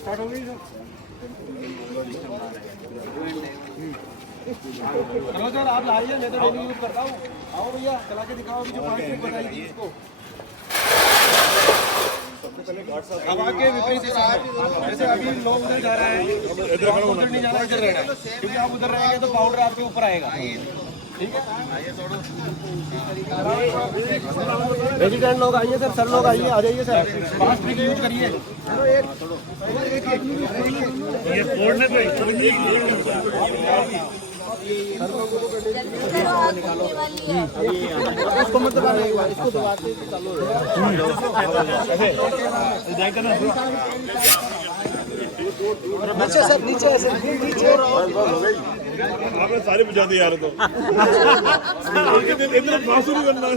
स्टार्ट हो गई सर? चलो सर आप लाइए, मैं तो डेली यूज करता हूँ। आओ भैया चला के दिखाओ, अभी जो 5 मिनट बताई थी इसको। सबसे पहले हवा के विपरीत दिशा में। जैसे अभी लोग उधर जा रहा है, आपको उधर नहीं जाना, इधर रहना है, क्योंकि आप उधर रहेंगे तो पाउडर आपके ऊपर आएगा। ठीक है, रेजिडेंट लोग आइए सर लोग आइए, आ जाइए सर, फास्ट ट्रिक यूज करिए। ये तोड़ने पे इसको मत दबाना, इसको दबाते चालू हो नीचे सर, नीचे ऐसे नीचे आपने सारे बुझा दिए यार। तो इतना बांसुरी करना हो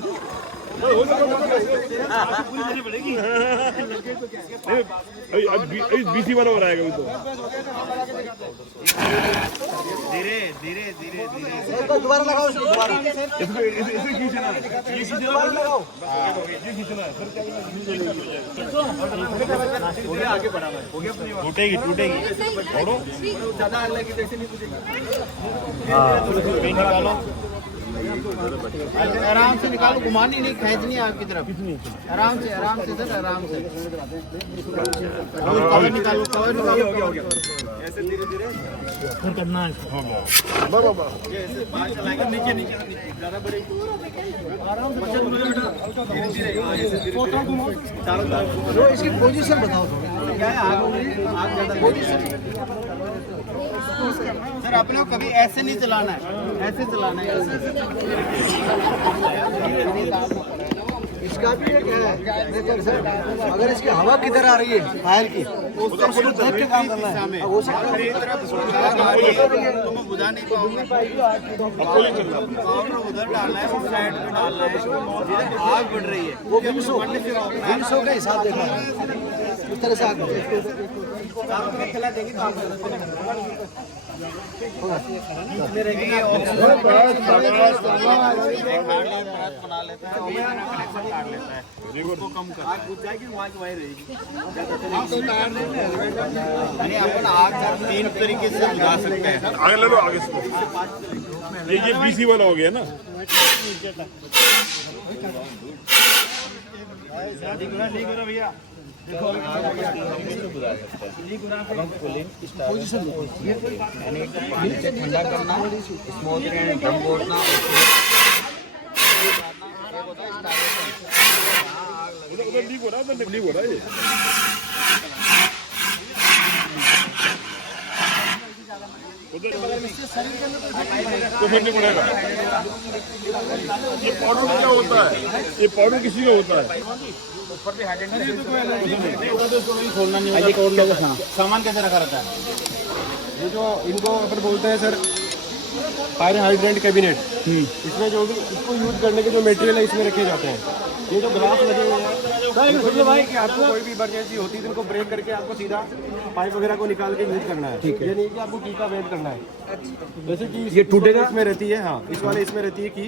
बीसी वाला हो रहा है तो धीरे धीरे धीरे धीरे दोबारा लगाओ, इसको दोबारा इसे खींचना है, ये दोबारा लगाओ। ये खींचना है सर, आगे बढ़ाना है, हो गया अपनी बात। टूटेगी टूटेगी छोड़ो ज्यादा अलग की जैसे नहीं पूछेगी। निकालो आराम से निकालो, घुमानी नहीं, खींचनी है आपकी तरफ, आराम से सर, आराम से कवर निकालो, कवर निकालो, हो गया ऐसे धीरे धीरे करना है। नीचे नीचे ज्यादा बड़े आराम से चारों तरफ। इसकी पोजीशन बताओ क्या है, आग ज्यादा पोजीशन सर अपने को कभी ऐसे नहीं चलाना है, ऐसे चलाना है, इसका भी एक है सर, अगर इसकी हवा किधर आ रही है फायर की, उसको देख के काम करना है। वो तो मैं बुझा नहीं पाऊंगा, पाउडर उधर डालना है, उस साइड पे डालना है, जिधर आग बढ़ रही है वो 20 का हिसाब देखना है, उस तरह से आग बढ़ रही है। खिला देंगे तो आप बना लेता है, कनेक्शन काट लेता है, उसको कम कर, आग बुझ जाएगी, वहाँ की वहीं रहेगी। नहीं, अपन आग 3 तरीके से बुझा सकते हैं। आगे ले लो, आगे इसको, ये बीसी वाला हो गया ना। नहीं करो भैया, ठंडा करना, स्मूथ ड्रम बोलना, उधर लीक हो रहा है, उधर लीक हो रहा है ये। उधर तो फिर नहीं पड़ेगा। ये पाउडर क्या होता है, ये पाउडर किसी का होता है। खोलना नहीं होता, सामान कैसे रखा रहता है? ये जो इनको अपन बोलते हैं सर फायर हाइड्रेंट कैबिनेट, इसमें जो भी इसको यूज करने के जो मटेरियल है इसमें रखे जाते हैं। ये जो ग्लास लगे हुए हैं भाई कि आपको कोई भी इमरजेंसी होती है तो इनको ब्रेक करके आपको सीधा पाइप वगैरह को निकाल के यूज करना है। ठीक है, ये नहीं कि आपको की का वेट करना है। जैसे कि ये टूटेगा इसमें रहती है, हाँ इस वाले इसमें रहती है की,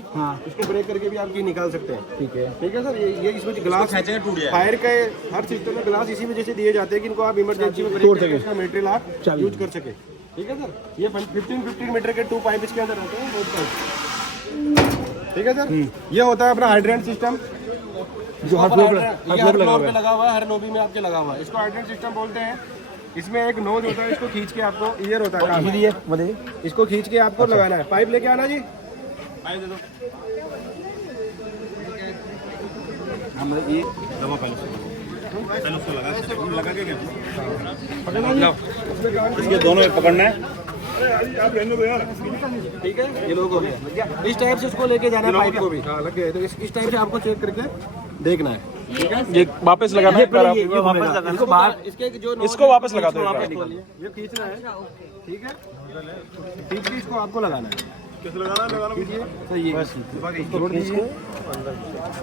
इसको ब्रेक करके भी आप की निकाल सकते हैं। ठीक है सर, ये इसमें ग्लास फायर के हर सिस्टम में ग्लास इसी में जैसे दिए जाते हैं कि इनको आप इमरजेंसी में तोड़ सके, इसका मटेरियल आप यूज कर सके। ठीक है सर, ये 15 मीटर के 2 पाइप इसके अंदर रहते हैं, बोथ पाइप। ठीक है सर, ये होता है अपना हाइड्रेंट सिस्टम जो हर फ्लोर पे लगा हुआ है, हर नोबी में आपके लगा हुआ है। इसको हाइड्रेंट सिस्टम बोलते हैं। इसमें एक नोज होता है, इसको खींच के आपको ईयर होता है, इसको खींच के आपको लगाना है। पाइप लेके आना जी, पाइप दे दो। ये दबा पहले उसको लगा के पकड़ना इसके दोनों में पकड़ना है। आप रहने दो यार। ठीक है, ये लोग हो गया। इस टाइप से उसको लेके जाना है पाइप को भी, हाँ लग गया। तो इस टाइप से आपको चेक करके देखना है। ठीक है, ये वापस लगाना है, इसको बाहर इसके जो इसको वापस लगा दो। ये खींचना है, ठीक है, खींच के इसको आपको लगाना है। कैसे लगाना सही है, इसको छोड़ दीजिए।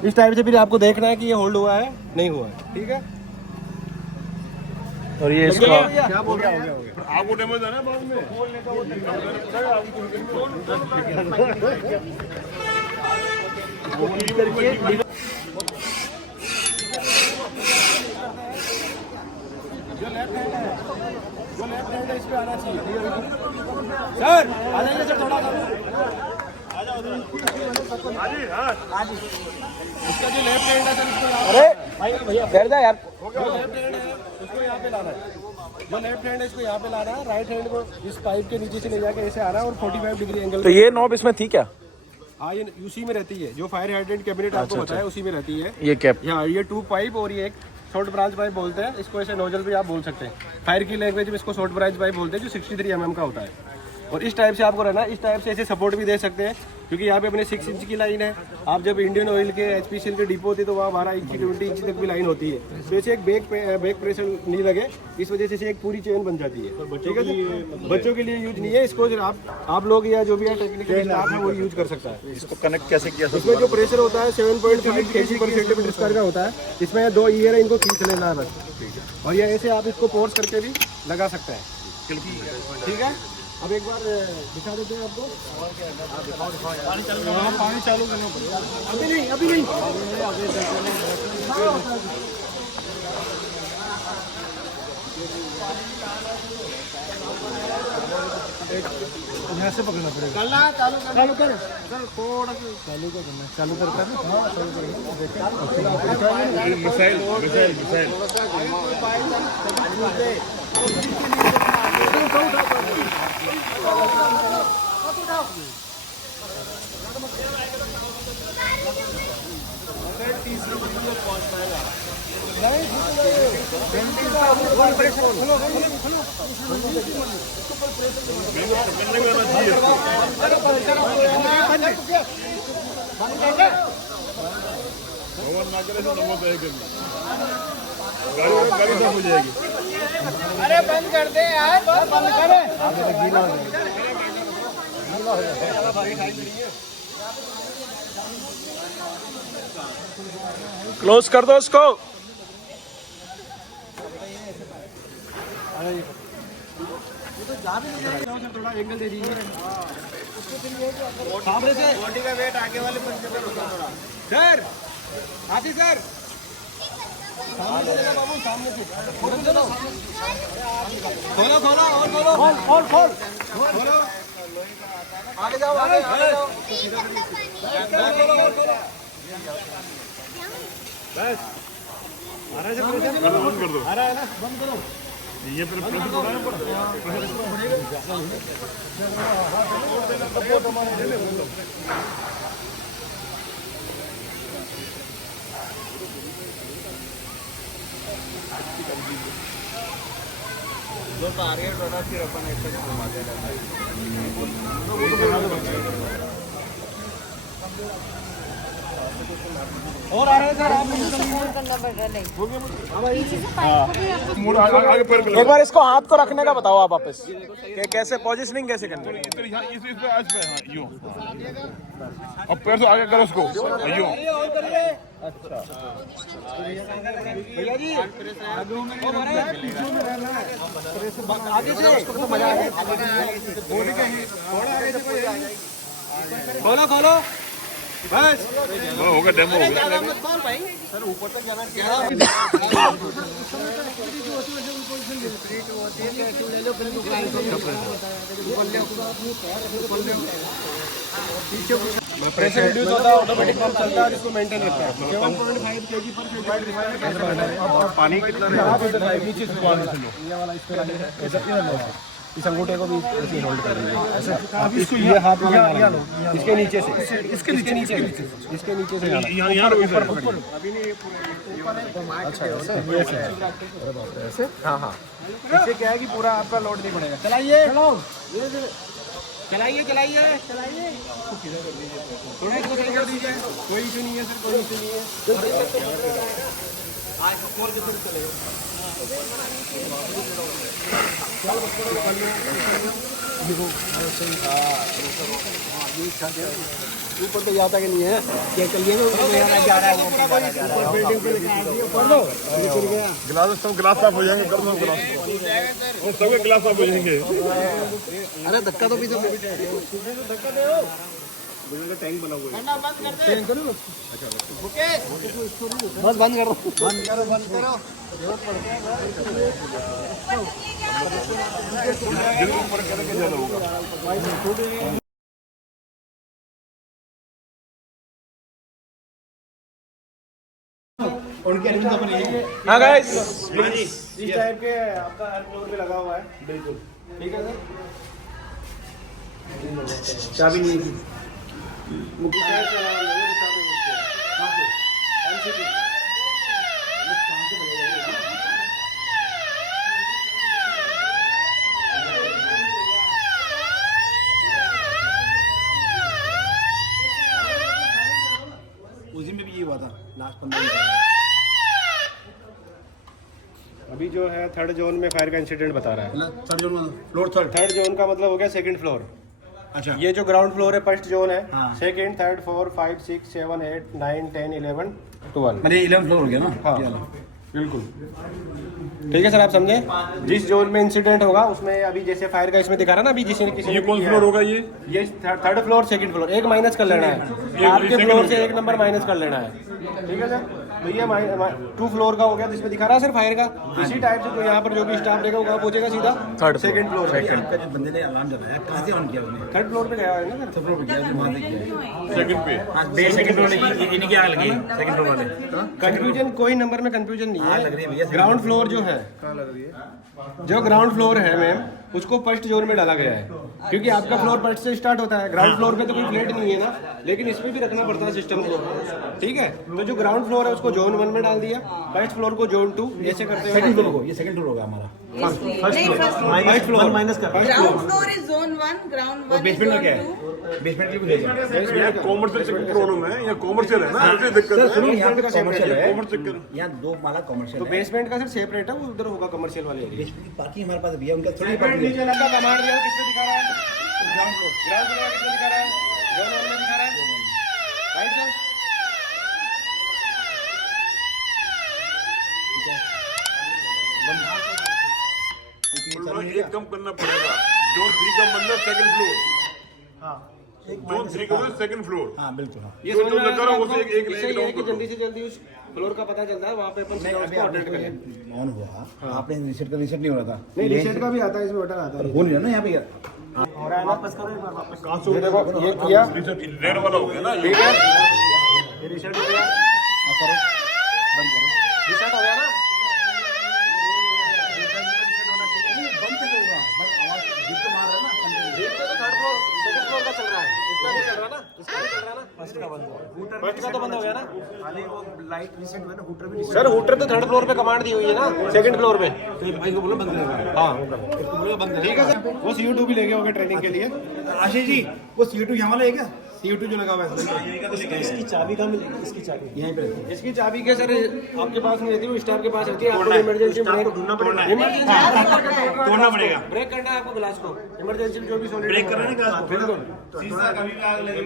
इस टाइप से फिर आपको देखना है कि ये होल्ड हुआ है नहीं हुआ है। ठीक है, और ये इसका क्या बोल रहा है, आपको डैमेज है ना बाद में। जो लेफ्ट हैंड है, जो लेफ्ट हैंड है इस पे आना चाहिए। सर आ जाइए सर, थोड़ा सा इसका जो लेफ्ट हैंड है सर, इसको अरे बैठ जा यार। लेफ्ट हैंड है उसको यहाँ पे लाना है। जो लेफ्ट हैंड है इसको यहाँ पे लाना है, राइट हैंड को इस पाइप के नीचे से ले जाके ऐसे आना है और 45 डिग्री एंगल। तो ये नॉब इसमें थी क्या? हाँ, ये उसी में रहती है, जो फायर हाइड्रेंट कैबिनेट आपको बताया उसी में रहती है। ये कैप। हाँ, ये 2 पाइप और ये एक शॉर्ट ब्रांच पाइप बोलते हैं इसको, ऐसे नोजल भी आप बोल सकते हैं। फायर की लैंग्वेज में इसको शॉर्ट ब्रांच पाइप बोलते हैं, जो 63 mm का होता है। और इस टाइप से आपको रहना, इस टाइप से ऐसे सपोर्ट भी दे सकते हैं, क्योंकि यहाँ पे अपने 6 इंच की लाइन है। आप जब इंडियन ऑयल के HPCL के डिपो होते तो वहाँ 12 इंच 20 इंच तक भी लाइन होती है। तो ऐसे एक बैक प्रेशर नहीं लगे, इस वजह से एक पूरी चेन बन जाती है। ठीक है जी, बच्चों के लिए यूज नहीं है इसको, आप लोग या जो भी है टेक्निकल स्टाफ है वो यूज कर सकता है। इसको कनेक्ट कैसे किया? इसमें जो प्रेशर होता है 7.5 kg/cm² का होता है। इसमें 2 ईयर है, इनको खींच लेना है बस। और ये ऐसे आप इसको फोर्स करके भी लगा सकते हैं। ठीक है, अब एक बार दिखा देते हैं आपको। पानी चालू करना पड़ेगा। अभी नहीं यहाँ से पकड़ना पड़ेगा। चालू कर सर, थोड़ा चालू का करना, चालू कर मिसाइल गाड़ी हो जाएगी। अरे बंद कर दे यार, बंद करे। क्लोज कर दो उसको। थोड़ा एंगल दे दीजिए सामने से बॉडी का वेट आगे वाले पंजे पर होगा थोड़ा। सर, आशीष सर, सामने से लेगा बाबू, सामने से खोलो और खोल आगे जाओ, आगे जाओ। बस बंद कर दो। आ रहा है ना, बंद करो। ये फिर प्रेशर बढ़ाना पड़ता है। जो टारगेट होता फिर अपन ऐसे घुमाते रहते हैं। और आ रहे हैं सर, आप सपोर्ट करना पड़ रहा है। पीछे से पाइप को भी आपको मुड़ आगे पैर एक बार इसको हाथ को रखने का बताओ आप वापस, कि कैसे पोजिशनिंग कैसे करनी है। इस पे आज पे हाँ यूं। अब पैर से आगे करो उसको यूं। भैया जी, आगे से तो मजा आएगा। खोलो बस, होगा डेमो हो गया। सर ऊपर तक जाना प्रेशर रिड्यूस होता है, ऑटोमेटिक पंप चलता है और इसको मेंटेन रखता है। 7.5 kg/cm। पानी कितना नीचे से ये वाला इस पे इस अंगूठे को भी ऐसे होल्ड कर दीजिए, ऐसे इसको ये हाथ में लगाना है, इसके नीचे से, इसके नीचे से यहाँ ऊपर पकड़। अच्छा ऐसे, ऐसे, हाँ। इससे क्या है कि पूरा आपका लोड नहीं पड़ेगा। चलाइए थोड़ा इसको सही कर दीजिए। कोई इशू नहीं है सर, कोई इशू नहीं है। ऊपर तो जाता कि नहीं है, क्या करिए जा रहा है बिल्डिंग पे ऊपर लो, गिलास सब गिलास साफ हो जाएंगे। कर दो गिलास और सबके गिलास साफ हो जाएंगे। अरे धक्का तो भी तो धक्का दे टैंक बना हुआ है। टैंक करो बस बंद करो। ऊपर करके ज्यादा होगा। उनके एलिमेंट अपन ये हाँ गाइस, इस टाइप के आपका हर फ्लोर पे लगा हुआ है। बिल्कुल ठीक है सर। चाबी नहीं है। मुझे चाबी चला रहा हूँ, चाबी नहीं है। कहाँ से? MCB। कहाँ से बजेगा? उसी में भी ये हुआ था लास्ट 15 मिनट। अभी जो है थर्ड जोन में फायर का इंसिडेंट बता रहा है। मतलब third zone floor third zone का मतलब हो गया सेकंड फ्लोर। अच्छा ये जो ग्राउंड फ्लोर है फर्स्ट जोन है। हाँ। Second, third, 4, 5, 6, 7, 8, 9, 10, 11, 12। मैंने 11 फ्लोर हो गया ना। हाँ बिल्कुल ठीक है सर, आप समझे। जिस जोन में इंसिडेंट होगा उसमें अभी जैसे फायर का इसमें दिखा रहा ना, अभी किसी ये कौन फ्लोर होगा ये थर्ड फ्लोर सेकंड फ्लोर एक माइनस कर लेना है। आपके फ्लोर से एक नंबर माइनस कर लेना है। ठीक है सर, तो ये 2 फ्लोर का हो गया, जिसमें दिखा रहा है सर फायर का। इसी टाइप से तो यहाँ पर जो भी स्टाफ रहेगा वो कहाँ पहुंचेगा? सीधा थर्ड सेकंड फ्लोर। आपका जो बंदे ने अलार्म जलाया कहाँ से ऑन किया उसने? थर्ड फ्लोर पे गया है ना सर। थर्ड फ्लोर पे गया जो वहाँ से किया। सेकंड पे हाँ सेकंड फ्लोर ने इनकी आग लगी। सेकंड फ्लोर वाले कंफ्यूजन, कोई नंबर में कंफ्यूजन नहीं हाँ, लग रही है भैया। है। ग्राउंड फ्लोर जो है, जो ग्राउंड फ्लोर है मैम, उसको फर्स्ट जोन में डाला गया है, क्योंकि आपका फ्लोर फर्स्ट से स्टार्ट होता है। ग्राउंड फ्लोर पे तो कोई फ्लैट नहीं है ना, लेकिन इसमें भी रखना पड़ता है सिस्टम को। ठीक है, तो जो ग्राउंड फ्लोर है उसको जोन 1 में डाल दिया, फर्स्ट फ्लोर को जोन 2, ऐसे करते हुए सेकंड फ्लोर को, ये सेकंड फ्लोर होगा हमारा। फर्स्ट फ्लोर माइनस कर ground floor is zone 1, ground 1 basement में क्या है? बेसमेंट के लिए भेजा। यहाँ कॉमर्शियल सेकंड प्रॉब्लम है, यहाँ कॉमर्शियल है ना, ऐसे दिक्कत है। सुनो यहाँ पे कॉमर्शियल है। कॉमर्शियल यहाँ 2 माला कॉमर्शियल तो है। बेसमेंट का सर सेपरेट है, वो उधर होगा कमर्शियल वाले एरिया। बेसमेंट की पार्किंग हमारे पास भैया, उनका थोड़ी नीचे पार्किंग है। लगा कमांड दिया, किसमें दिखा रहा है? Ground floor. ग्राउंड फ्लोर किसमें दिखा रहा है? जोन 1 में दिखा रहा है, राइट सर। एक कम करना पड़ेगा। जोन 3 का मतलब सेकंड फ्लोर। जोन 3 का मतलब सेकंड फ्लोर। हाँ बिल्कुल हाँ। ये जो समझ में लगा रहा है, आपको? उसे एक इससे ये है कि डाउन करो। जल्दी से जल्दी उस फ्लोर का पता चलता है, वहाँ पे अपन सीधा अभी उसको आपने अटेंड करें। ऑन हुआ, आपने रीसेट नहीं हो रहा था। नहीं, रीसेट का भी आता है, इसमें बटन आता है। हो नहीं रहा ना यहाँ पे यार। हो रहा है, वापस करो एक बार, वापस कहाँ। ये देखो, ये किया, रेड वाला हो गया ना ठीक है, ये रीसेट हो गया। हाँ करो, बंद करो। रीसेट हो गया ना। बंद कैसे होगा? बस आवाज बीच को मार रहा है ना। बीच में तो थर्ड फ्लोर सेकंड फ्लोर का चल रहा है, इसका नहीं चल रहा ना, इसका नहीं चल रहा ना। फर्स्ट का बंद हुआ, फर्स्ट का तो बंद हो गया ना। खाली वो लाइट रीसेट हुआ ना, हूटर भी सर हूटर तो थर्ड फ्लोर पे कमांड दी हुई है ना, सेकंड फ्लोर पे। तो भाई को बोलो बंद करेगा। हाँ इसको बोलो बंद ठीक है सर, वो CO2 भी लेके होंगे ट्रेनिंग के लिए। आशीष जी वो CO2 यहाँ वाला है क्या? CO2 जो लगा हुआ है, इसकी चाबी कहाँ मिलेगी? इसकी चाबी यहीं पे रहती है। इसकी चाबी के सर आपके पास नहीं रहती, वो स्टाफ के पास रहती है। आपको इमरजेंसी ब्रेक ढूंढना पड़ेगा, इमरजेंसी तोड़ना पड़ेगा। ब्रेक करना है आपको ग्लास को, इमरजेंसी में जो भी सॉलिड ब्रेक करना है ग्लास को। बिल्कुल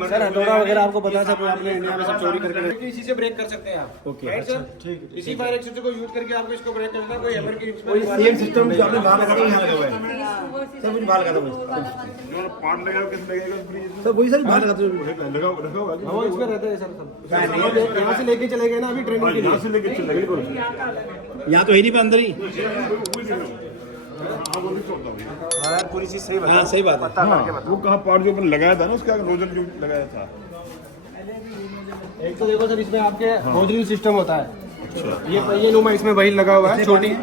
सर, हथौड़ा वगैरह आपको पता है सब आपने इंडिया में सब चोरी करके इसी से ब्रेक कर सकते हैं आप। ओके, राइट सर, ठीक है। इसी फायर एक्सटेंजर को यूज करके आपको इसको ब्रेक करना है। कोई सेम इमरजेंसी सिस्टम जो आपने बाहर लगा था यहाँ लगा हुआ है। सर मुझे बाहर लगा था वो। जो पार्ट लगेगा किस लगेगा फ्रीज में? सर वही सर बाहर लगा था। लगा रखा होगा वो इसमें रहते हैं सर सब। यहाँ से लेके चले गए ना अभी ट्रेनिंग के लिए। यहाँ से लेके चले बिल्कुल। यहाँ तो है नहीं पे अंदर ही। यार पूरी चीज सही हाँ सही बात है। वो कहाँ पार्ट जो अपन लगाया था ना, उसका नोजल जो लगाया था। एक तो देखो सर, इसमें आपके होजरी सिस्टम होता है। ये नुमा इसमें वही लगा हुआ है, छोटी।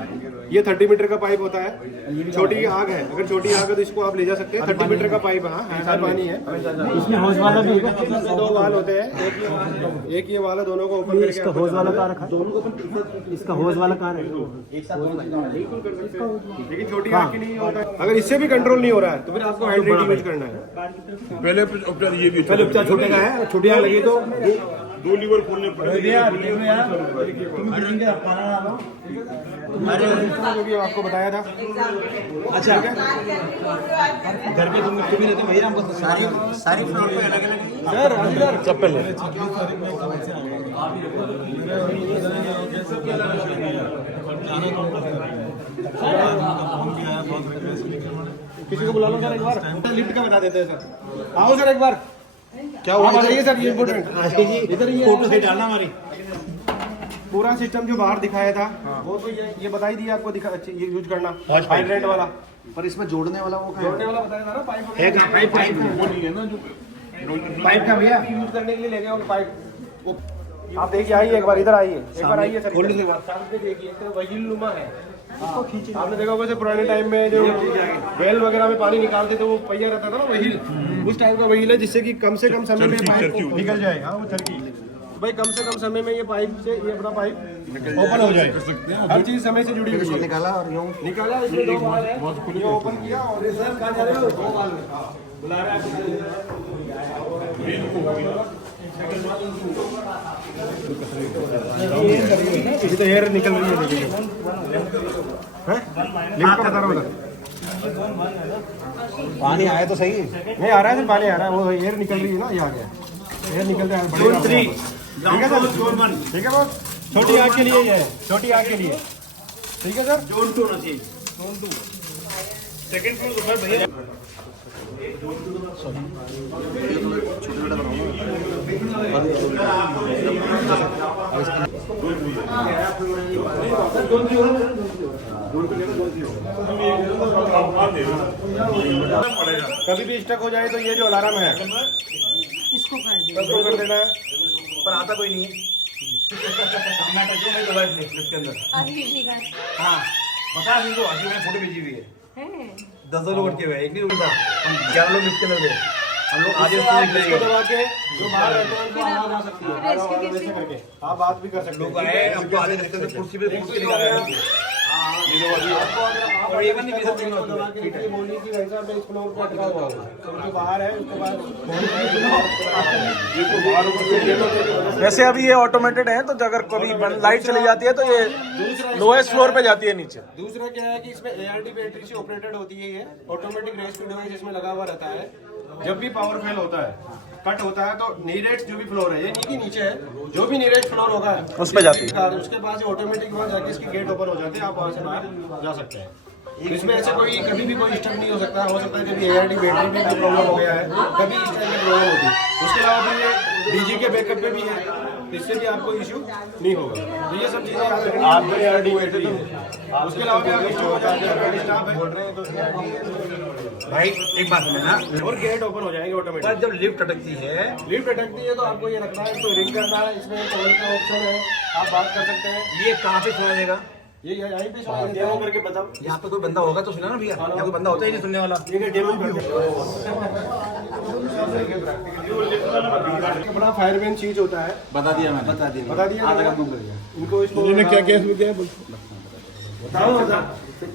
ये 30 मीटर का पाइप होता है। छोटी आग है, अगर छोटी आग है तो इसको आप ले जा सकते हैं। 30 मीटर का पाइप है, हाँ पानी है। इसमें होज वाला भी है, 2 वाल होते हैं। एक ये वाला, दोनों को ओपन करके इसका होज वाला कहाँ रखा है? इसका होज वाला कहाँ है? लेकिन छोटी आग के लिए होता है। अगर इससे भी कंट्रोल नहीं हो रहा है तो फिर आपको हाइड्रेट यूज करना है। पहले उपचार ये भी पहले उपचार छोटे का है, छोटी आग लगी तो 2 लीवर खोलने पड़ेंगे। जो भी आपको बताया था। अच्छा घर पे तुम भी रहते भैया, हमको सारी फ्लोर पे अलग अलग सर अंदर चप्पल किसी को बुला लो सर एक बार। लिफ्ट का बता देते हैं सर। आओ सर एक बार। क्या हुआ बताइए सर, ये इम्पोर्टेंट। इधर ये फोटो से डालना हमारी। पूरा सिस्टम जो बाहर दिखाया था वो तो ये बता ही दिया आपको, दिखा ये यूज करना हाइड्रेंट वाला। पर इसमें जोड़ने वाला वो जोड़ने वाला बताया था ना, पाइप है क्या? पाइप वो नहीं है ना जो पाइप का भैया यूज करने के लिए ले गए पाइप। वो आप देखिए, आइए एक बार, इधर आइए, एक बार आइए सर, सामने देखिए, तो वहील नुमा है। आपने देखा होगा पुराने टाइम में जो वेल वगैरह में पानी निकालते थे वो पहिया रहता था ना, वहील, उस टाइप का वहील है, जिससे कि कम से कम समय में पाइप निकल जाए। हाँ, वो चरखी, भाई कम से कम समय में ये पाइप से, ये अपना पाइप ओपन हो जाए। हर चीज समय से जुड़ी हुई है। निकाला और यूं निकाला, इसमें 2 बार है, ये ओपन किया और सर कहाँ जा रहे हो, 2 बार बुला रहे हैं इसी तो एयर निकल रही है, देखिए लिफ्ट का बता रहा हूँ, पानी आया तो सही, नहीं आ रहा है, पानी आ रहा है, वो एयर निकल रही है ना, ये आ गया, एयर निकल रहा है। ठीक है सर, ठीक है बस, छोटी आग के लिए ये है, छोटी आग के लिए, ठीक है सर। जोन 2 होना चाहिए, जोन 2 सेकंड फ्लोर तो भाई भैया कभी भी स्टक हो जाए तो ये जो अलार्म है इसको कर देना है, पर आता कोई नहीं है। इसके अंदर हाँ बता नहीं तो आगे मैंने फोटो भेजी हुई है, 10 लोग अटके हुए हैं, एक नहीं उठता, हम 11 लोग लिफ्ट के अंदर गए, हम लोग आगे इसको दबा के जो बाहर रहते हैं उनको आवाज आ सकती है, वैसे करके आप बात भी कर सकते लोग आए, हमको आगे लिफ्ट के कुर्सी पे कुर्सी लगा रहे हैं। और ये भी नहीं भी सकते बोलने की वैसा मैं इस फ्लोर पे अटका हुआ हूँ, जो बाहर है उसके बाद। वैसे अभी ये ऑटोमेटेड है, तो अगर कभी लाइट चली जाती है तो ये लोएस्ट फ्लोर पे जाती है नीचे। दूसरा क्या है कि इसमें ARD बैटरी से ऑपरेटेड होती है, ये ऑटोमेटिक रेस्क्यू डिवाइस इसमें लगा हुआ रहता है। जब भी पावर फेल होता है, कट होता है, तो नीरेस्ट जो भी फ्लोर है, ये नीचे नीचे है, जो भी नीरेस्ट फ्लोर होगा उस पे जाती है, उसके पास ऑटोमेटिक वहाँ जाके इसकी गेट ओपन हो जाते हैं, आप वहाँ से बाहर जा सकते हैं। इसमें ऐसे कोई कभी भी कोई स्टक नहीं हो सकता है कभी ARD बैटरी में भी प्रॉब्लम हो गया है, कभी इस टाइप की प्रॉब्लम होती है। उसके अलावा भी ये DG के बैकअप पे भी है, इससे भी आपको इश्यू नहीं होगा। तो ये सब चीज़ें याद रखनी है। ARD बैटरी है, उसके अलावा भी आप स्टॉप हो जाते हैं, स्टाफ है बोल रहे हैं तो भाई एक बात है ना, और गेट ओपन हो जाएंगे ऑटोमेटिक। पर जब लिफ्ट अटकती है तो आपको ये रखना है, इसको रिंग करना है, इसमें कॉल का ऑप्शन है, आप बात कर सकते हैं। ये कहाँ पे सुना देगा, ये यहीं पे डेमो करके बताओ, यहाँ पे कोई बंदा होगा तो सुना ना भैया, यहाँ कोई बंदा होता ही नहीं सुनने वाला। ये डेमो बड़ा फायरमैन चीज होता है, बता दिया मैंने, बता दिया इनको, इसको क्या क्या बताओ।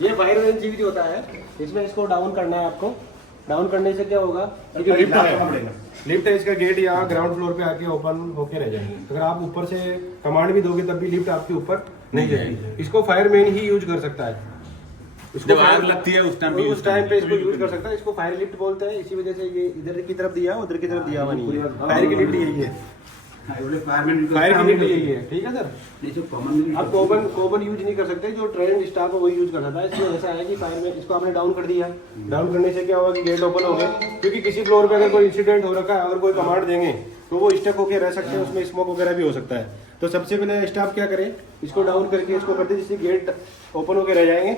ये फायरमैन चीज होता है, इसमें इसको डाउन करना है आपको। डाउन करने से क्या होगा, लिफ्ट है, इसका गेट यहाँ ग्राउंड फ्लोर पे आके ओपन होके रह जाएगी। अगर आप ऊपर से कमांड भी दोगे तब भी लिफ्ट आपके ऊपर नहीं जाएगी। इसको फायरमैन ही यूज कर सकता है, इसको आग लगती है उस टाइम पे इसको यूज कर सकता है। इसको फायर लिफ्ट बोलते हैं, इसी वजह से ये इधर की तरफ दिया, उधर की तरफ दिया हुआ नहीं है। फायर की लिफ्ट यही है, फायर की लिफ्ट यही है, ठीक है सर। आप कॉमन यूज नहीं कर सकते, जो ट्रेंड स्टाफ है वही यूज कर सकता है। इसलिए ऐसा है कि फायर में इसको आपने डाउन कर दिया, डाउन करने से क्या होगा कि गेट ओपन हो गए, क्योंकि किसी फ्लोर पे अगर कोई इंसिडेंट हो रखा है, अगर कोई कमांड देंगे तो वो स्टक होकर रह सकते हैं, उसमें स्मोक वगैरह भी हो सकता है। तो सबसे पहले स्टाफ क्या करे, इसको डाउन करके इसको कर दे, जिससे गेट ओपन होकर रह जाएंगे।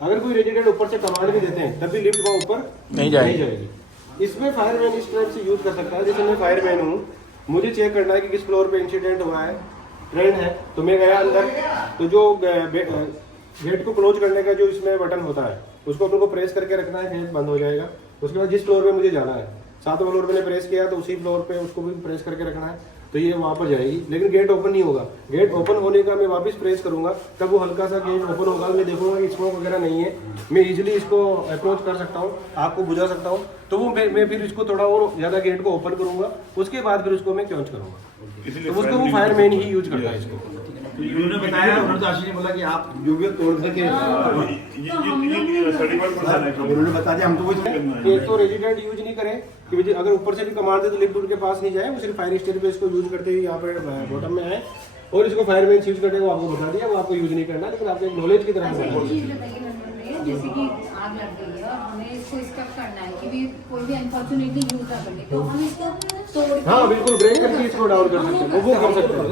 अगर कोई रेजिडेंट ऊपर से कमांड भी देते हैं तब भी लिफ्ट वहाँ ऊपर नहीं जाएगी। इसमें फायरमैन इस टाइप से यूज कर सकता है, जैसे मैं फायरमैन हूँ, मुझे चेक करना है कि किस फ्लोर पे इंसिडेंट हुआ है, ट्रेंड है, तो मैं गया अंदर, तो जो गेट को क्लोज करने का जो इसमें बटन होता है उसको अपने को प्रेस करके रखना है, गेट बंद हो जाएगा। उसके बाद जिस फ्लोर पे मुझे जाना है, 7वें फ्लोर पे मैंने प्रेस किया तो उसी फ्लोर पे उसको भी प्रेस करके रखना है, तो ये वहाँ पर जाएगी। लेकिन गेट ओपन नहीं होगा, गेट ओपन होने का मैं वापस प्रेस करूंगा, तब वो हल्का सा गेट ओपन होगा, मैं देखूंगा कि स्मोक वगैरह नहीं है, मैं इजीली इसको अप्रोच कर सकता हूँ, आपको बुझा सकता हूँ। तो वो मैं फिर इसको थोड़ा और ज़्यादा गेट को ओपन करूंगा, उसके बाद फिर उसको मैं क्लोज करूंगा। तो उसको वो फायरमैन ही यूज करता है इसको। उन्होंने बताया, उन्होंने तो आशीष ने बोला कि आप जो भी तोड़ सके, उन्होंने बता दिया, हम तो वो एक तो रेजिडेंट यूज नहीं करें कि अगर ऊपर से भी कमांड दे तो लिफ्ट उनके पास नहीं जाए, वो सिर्फ फायर स्टेज पे इसको यूज करते हुए यहाँ पे बॉटम में आए, और इसको फायरमैन यूज करने को आपको बता दिया, वो आपको यूज नहीं करना, लेकिन आपको नॉलेज की तरह जैसे कि आग लग गई है और हमें इसको स्टॉप करना है कि भी कोई भी अनफॉर्चुनेटली यूज ना कर ले, तो हम इसको तोड़, हाँ बिल्कुल ब्रेक करके इसको डाउन कर सकते हैं, वो कर सकते हैं।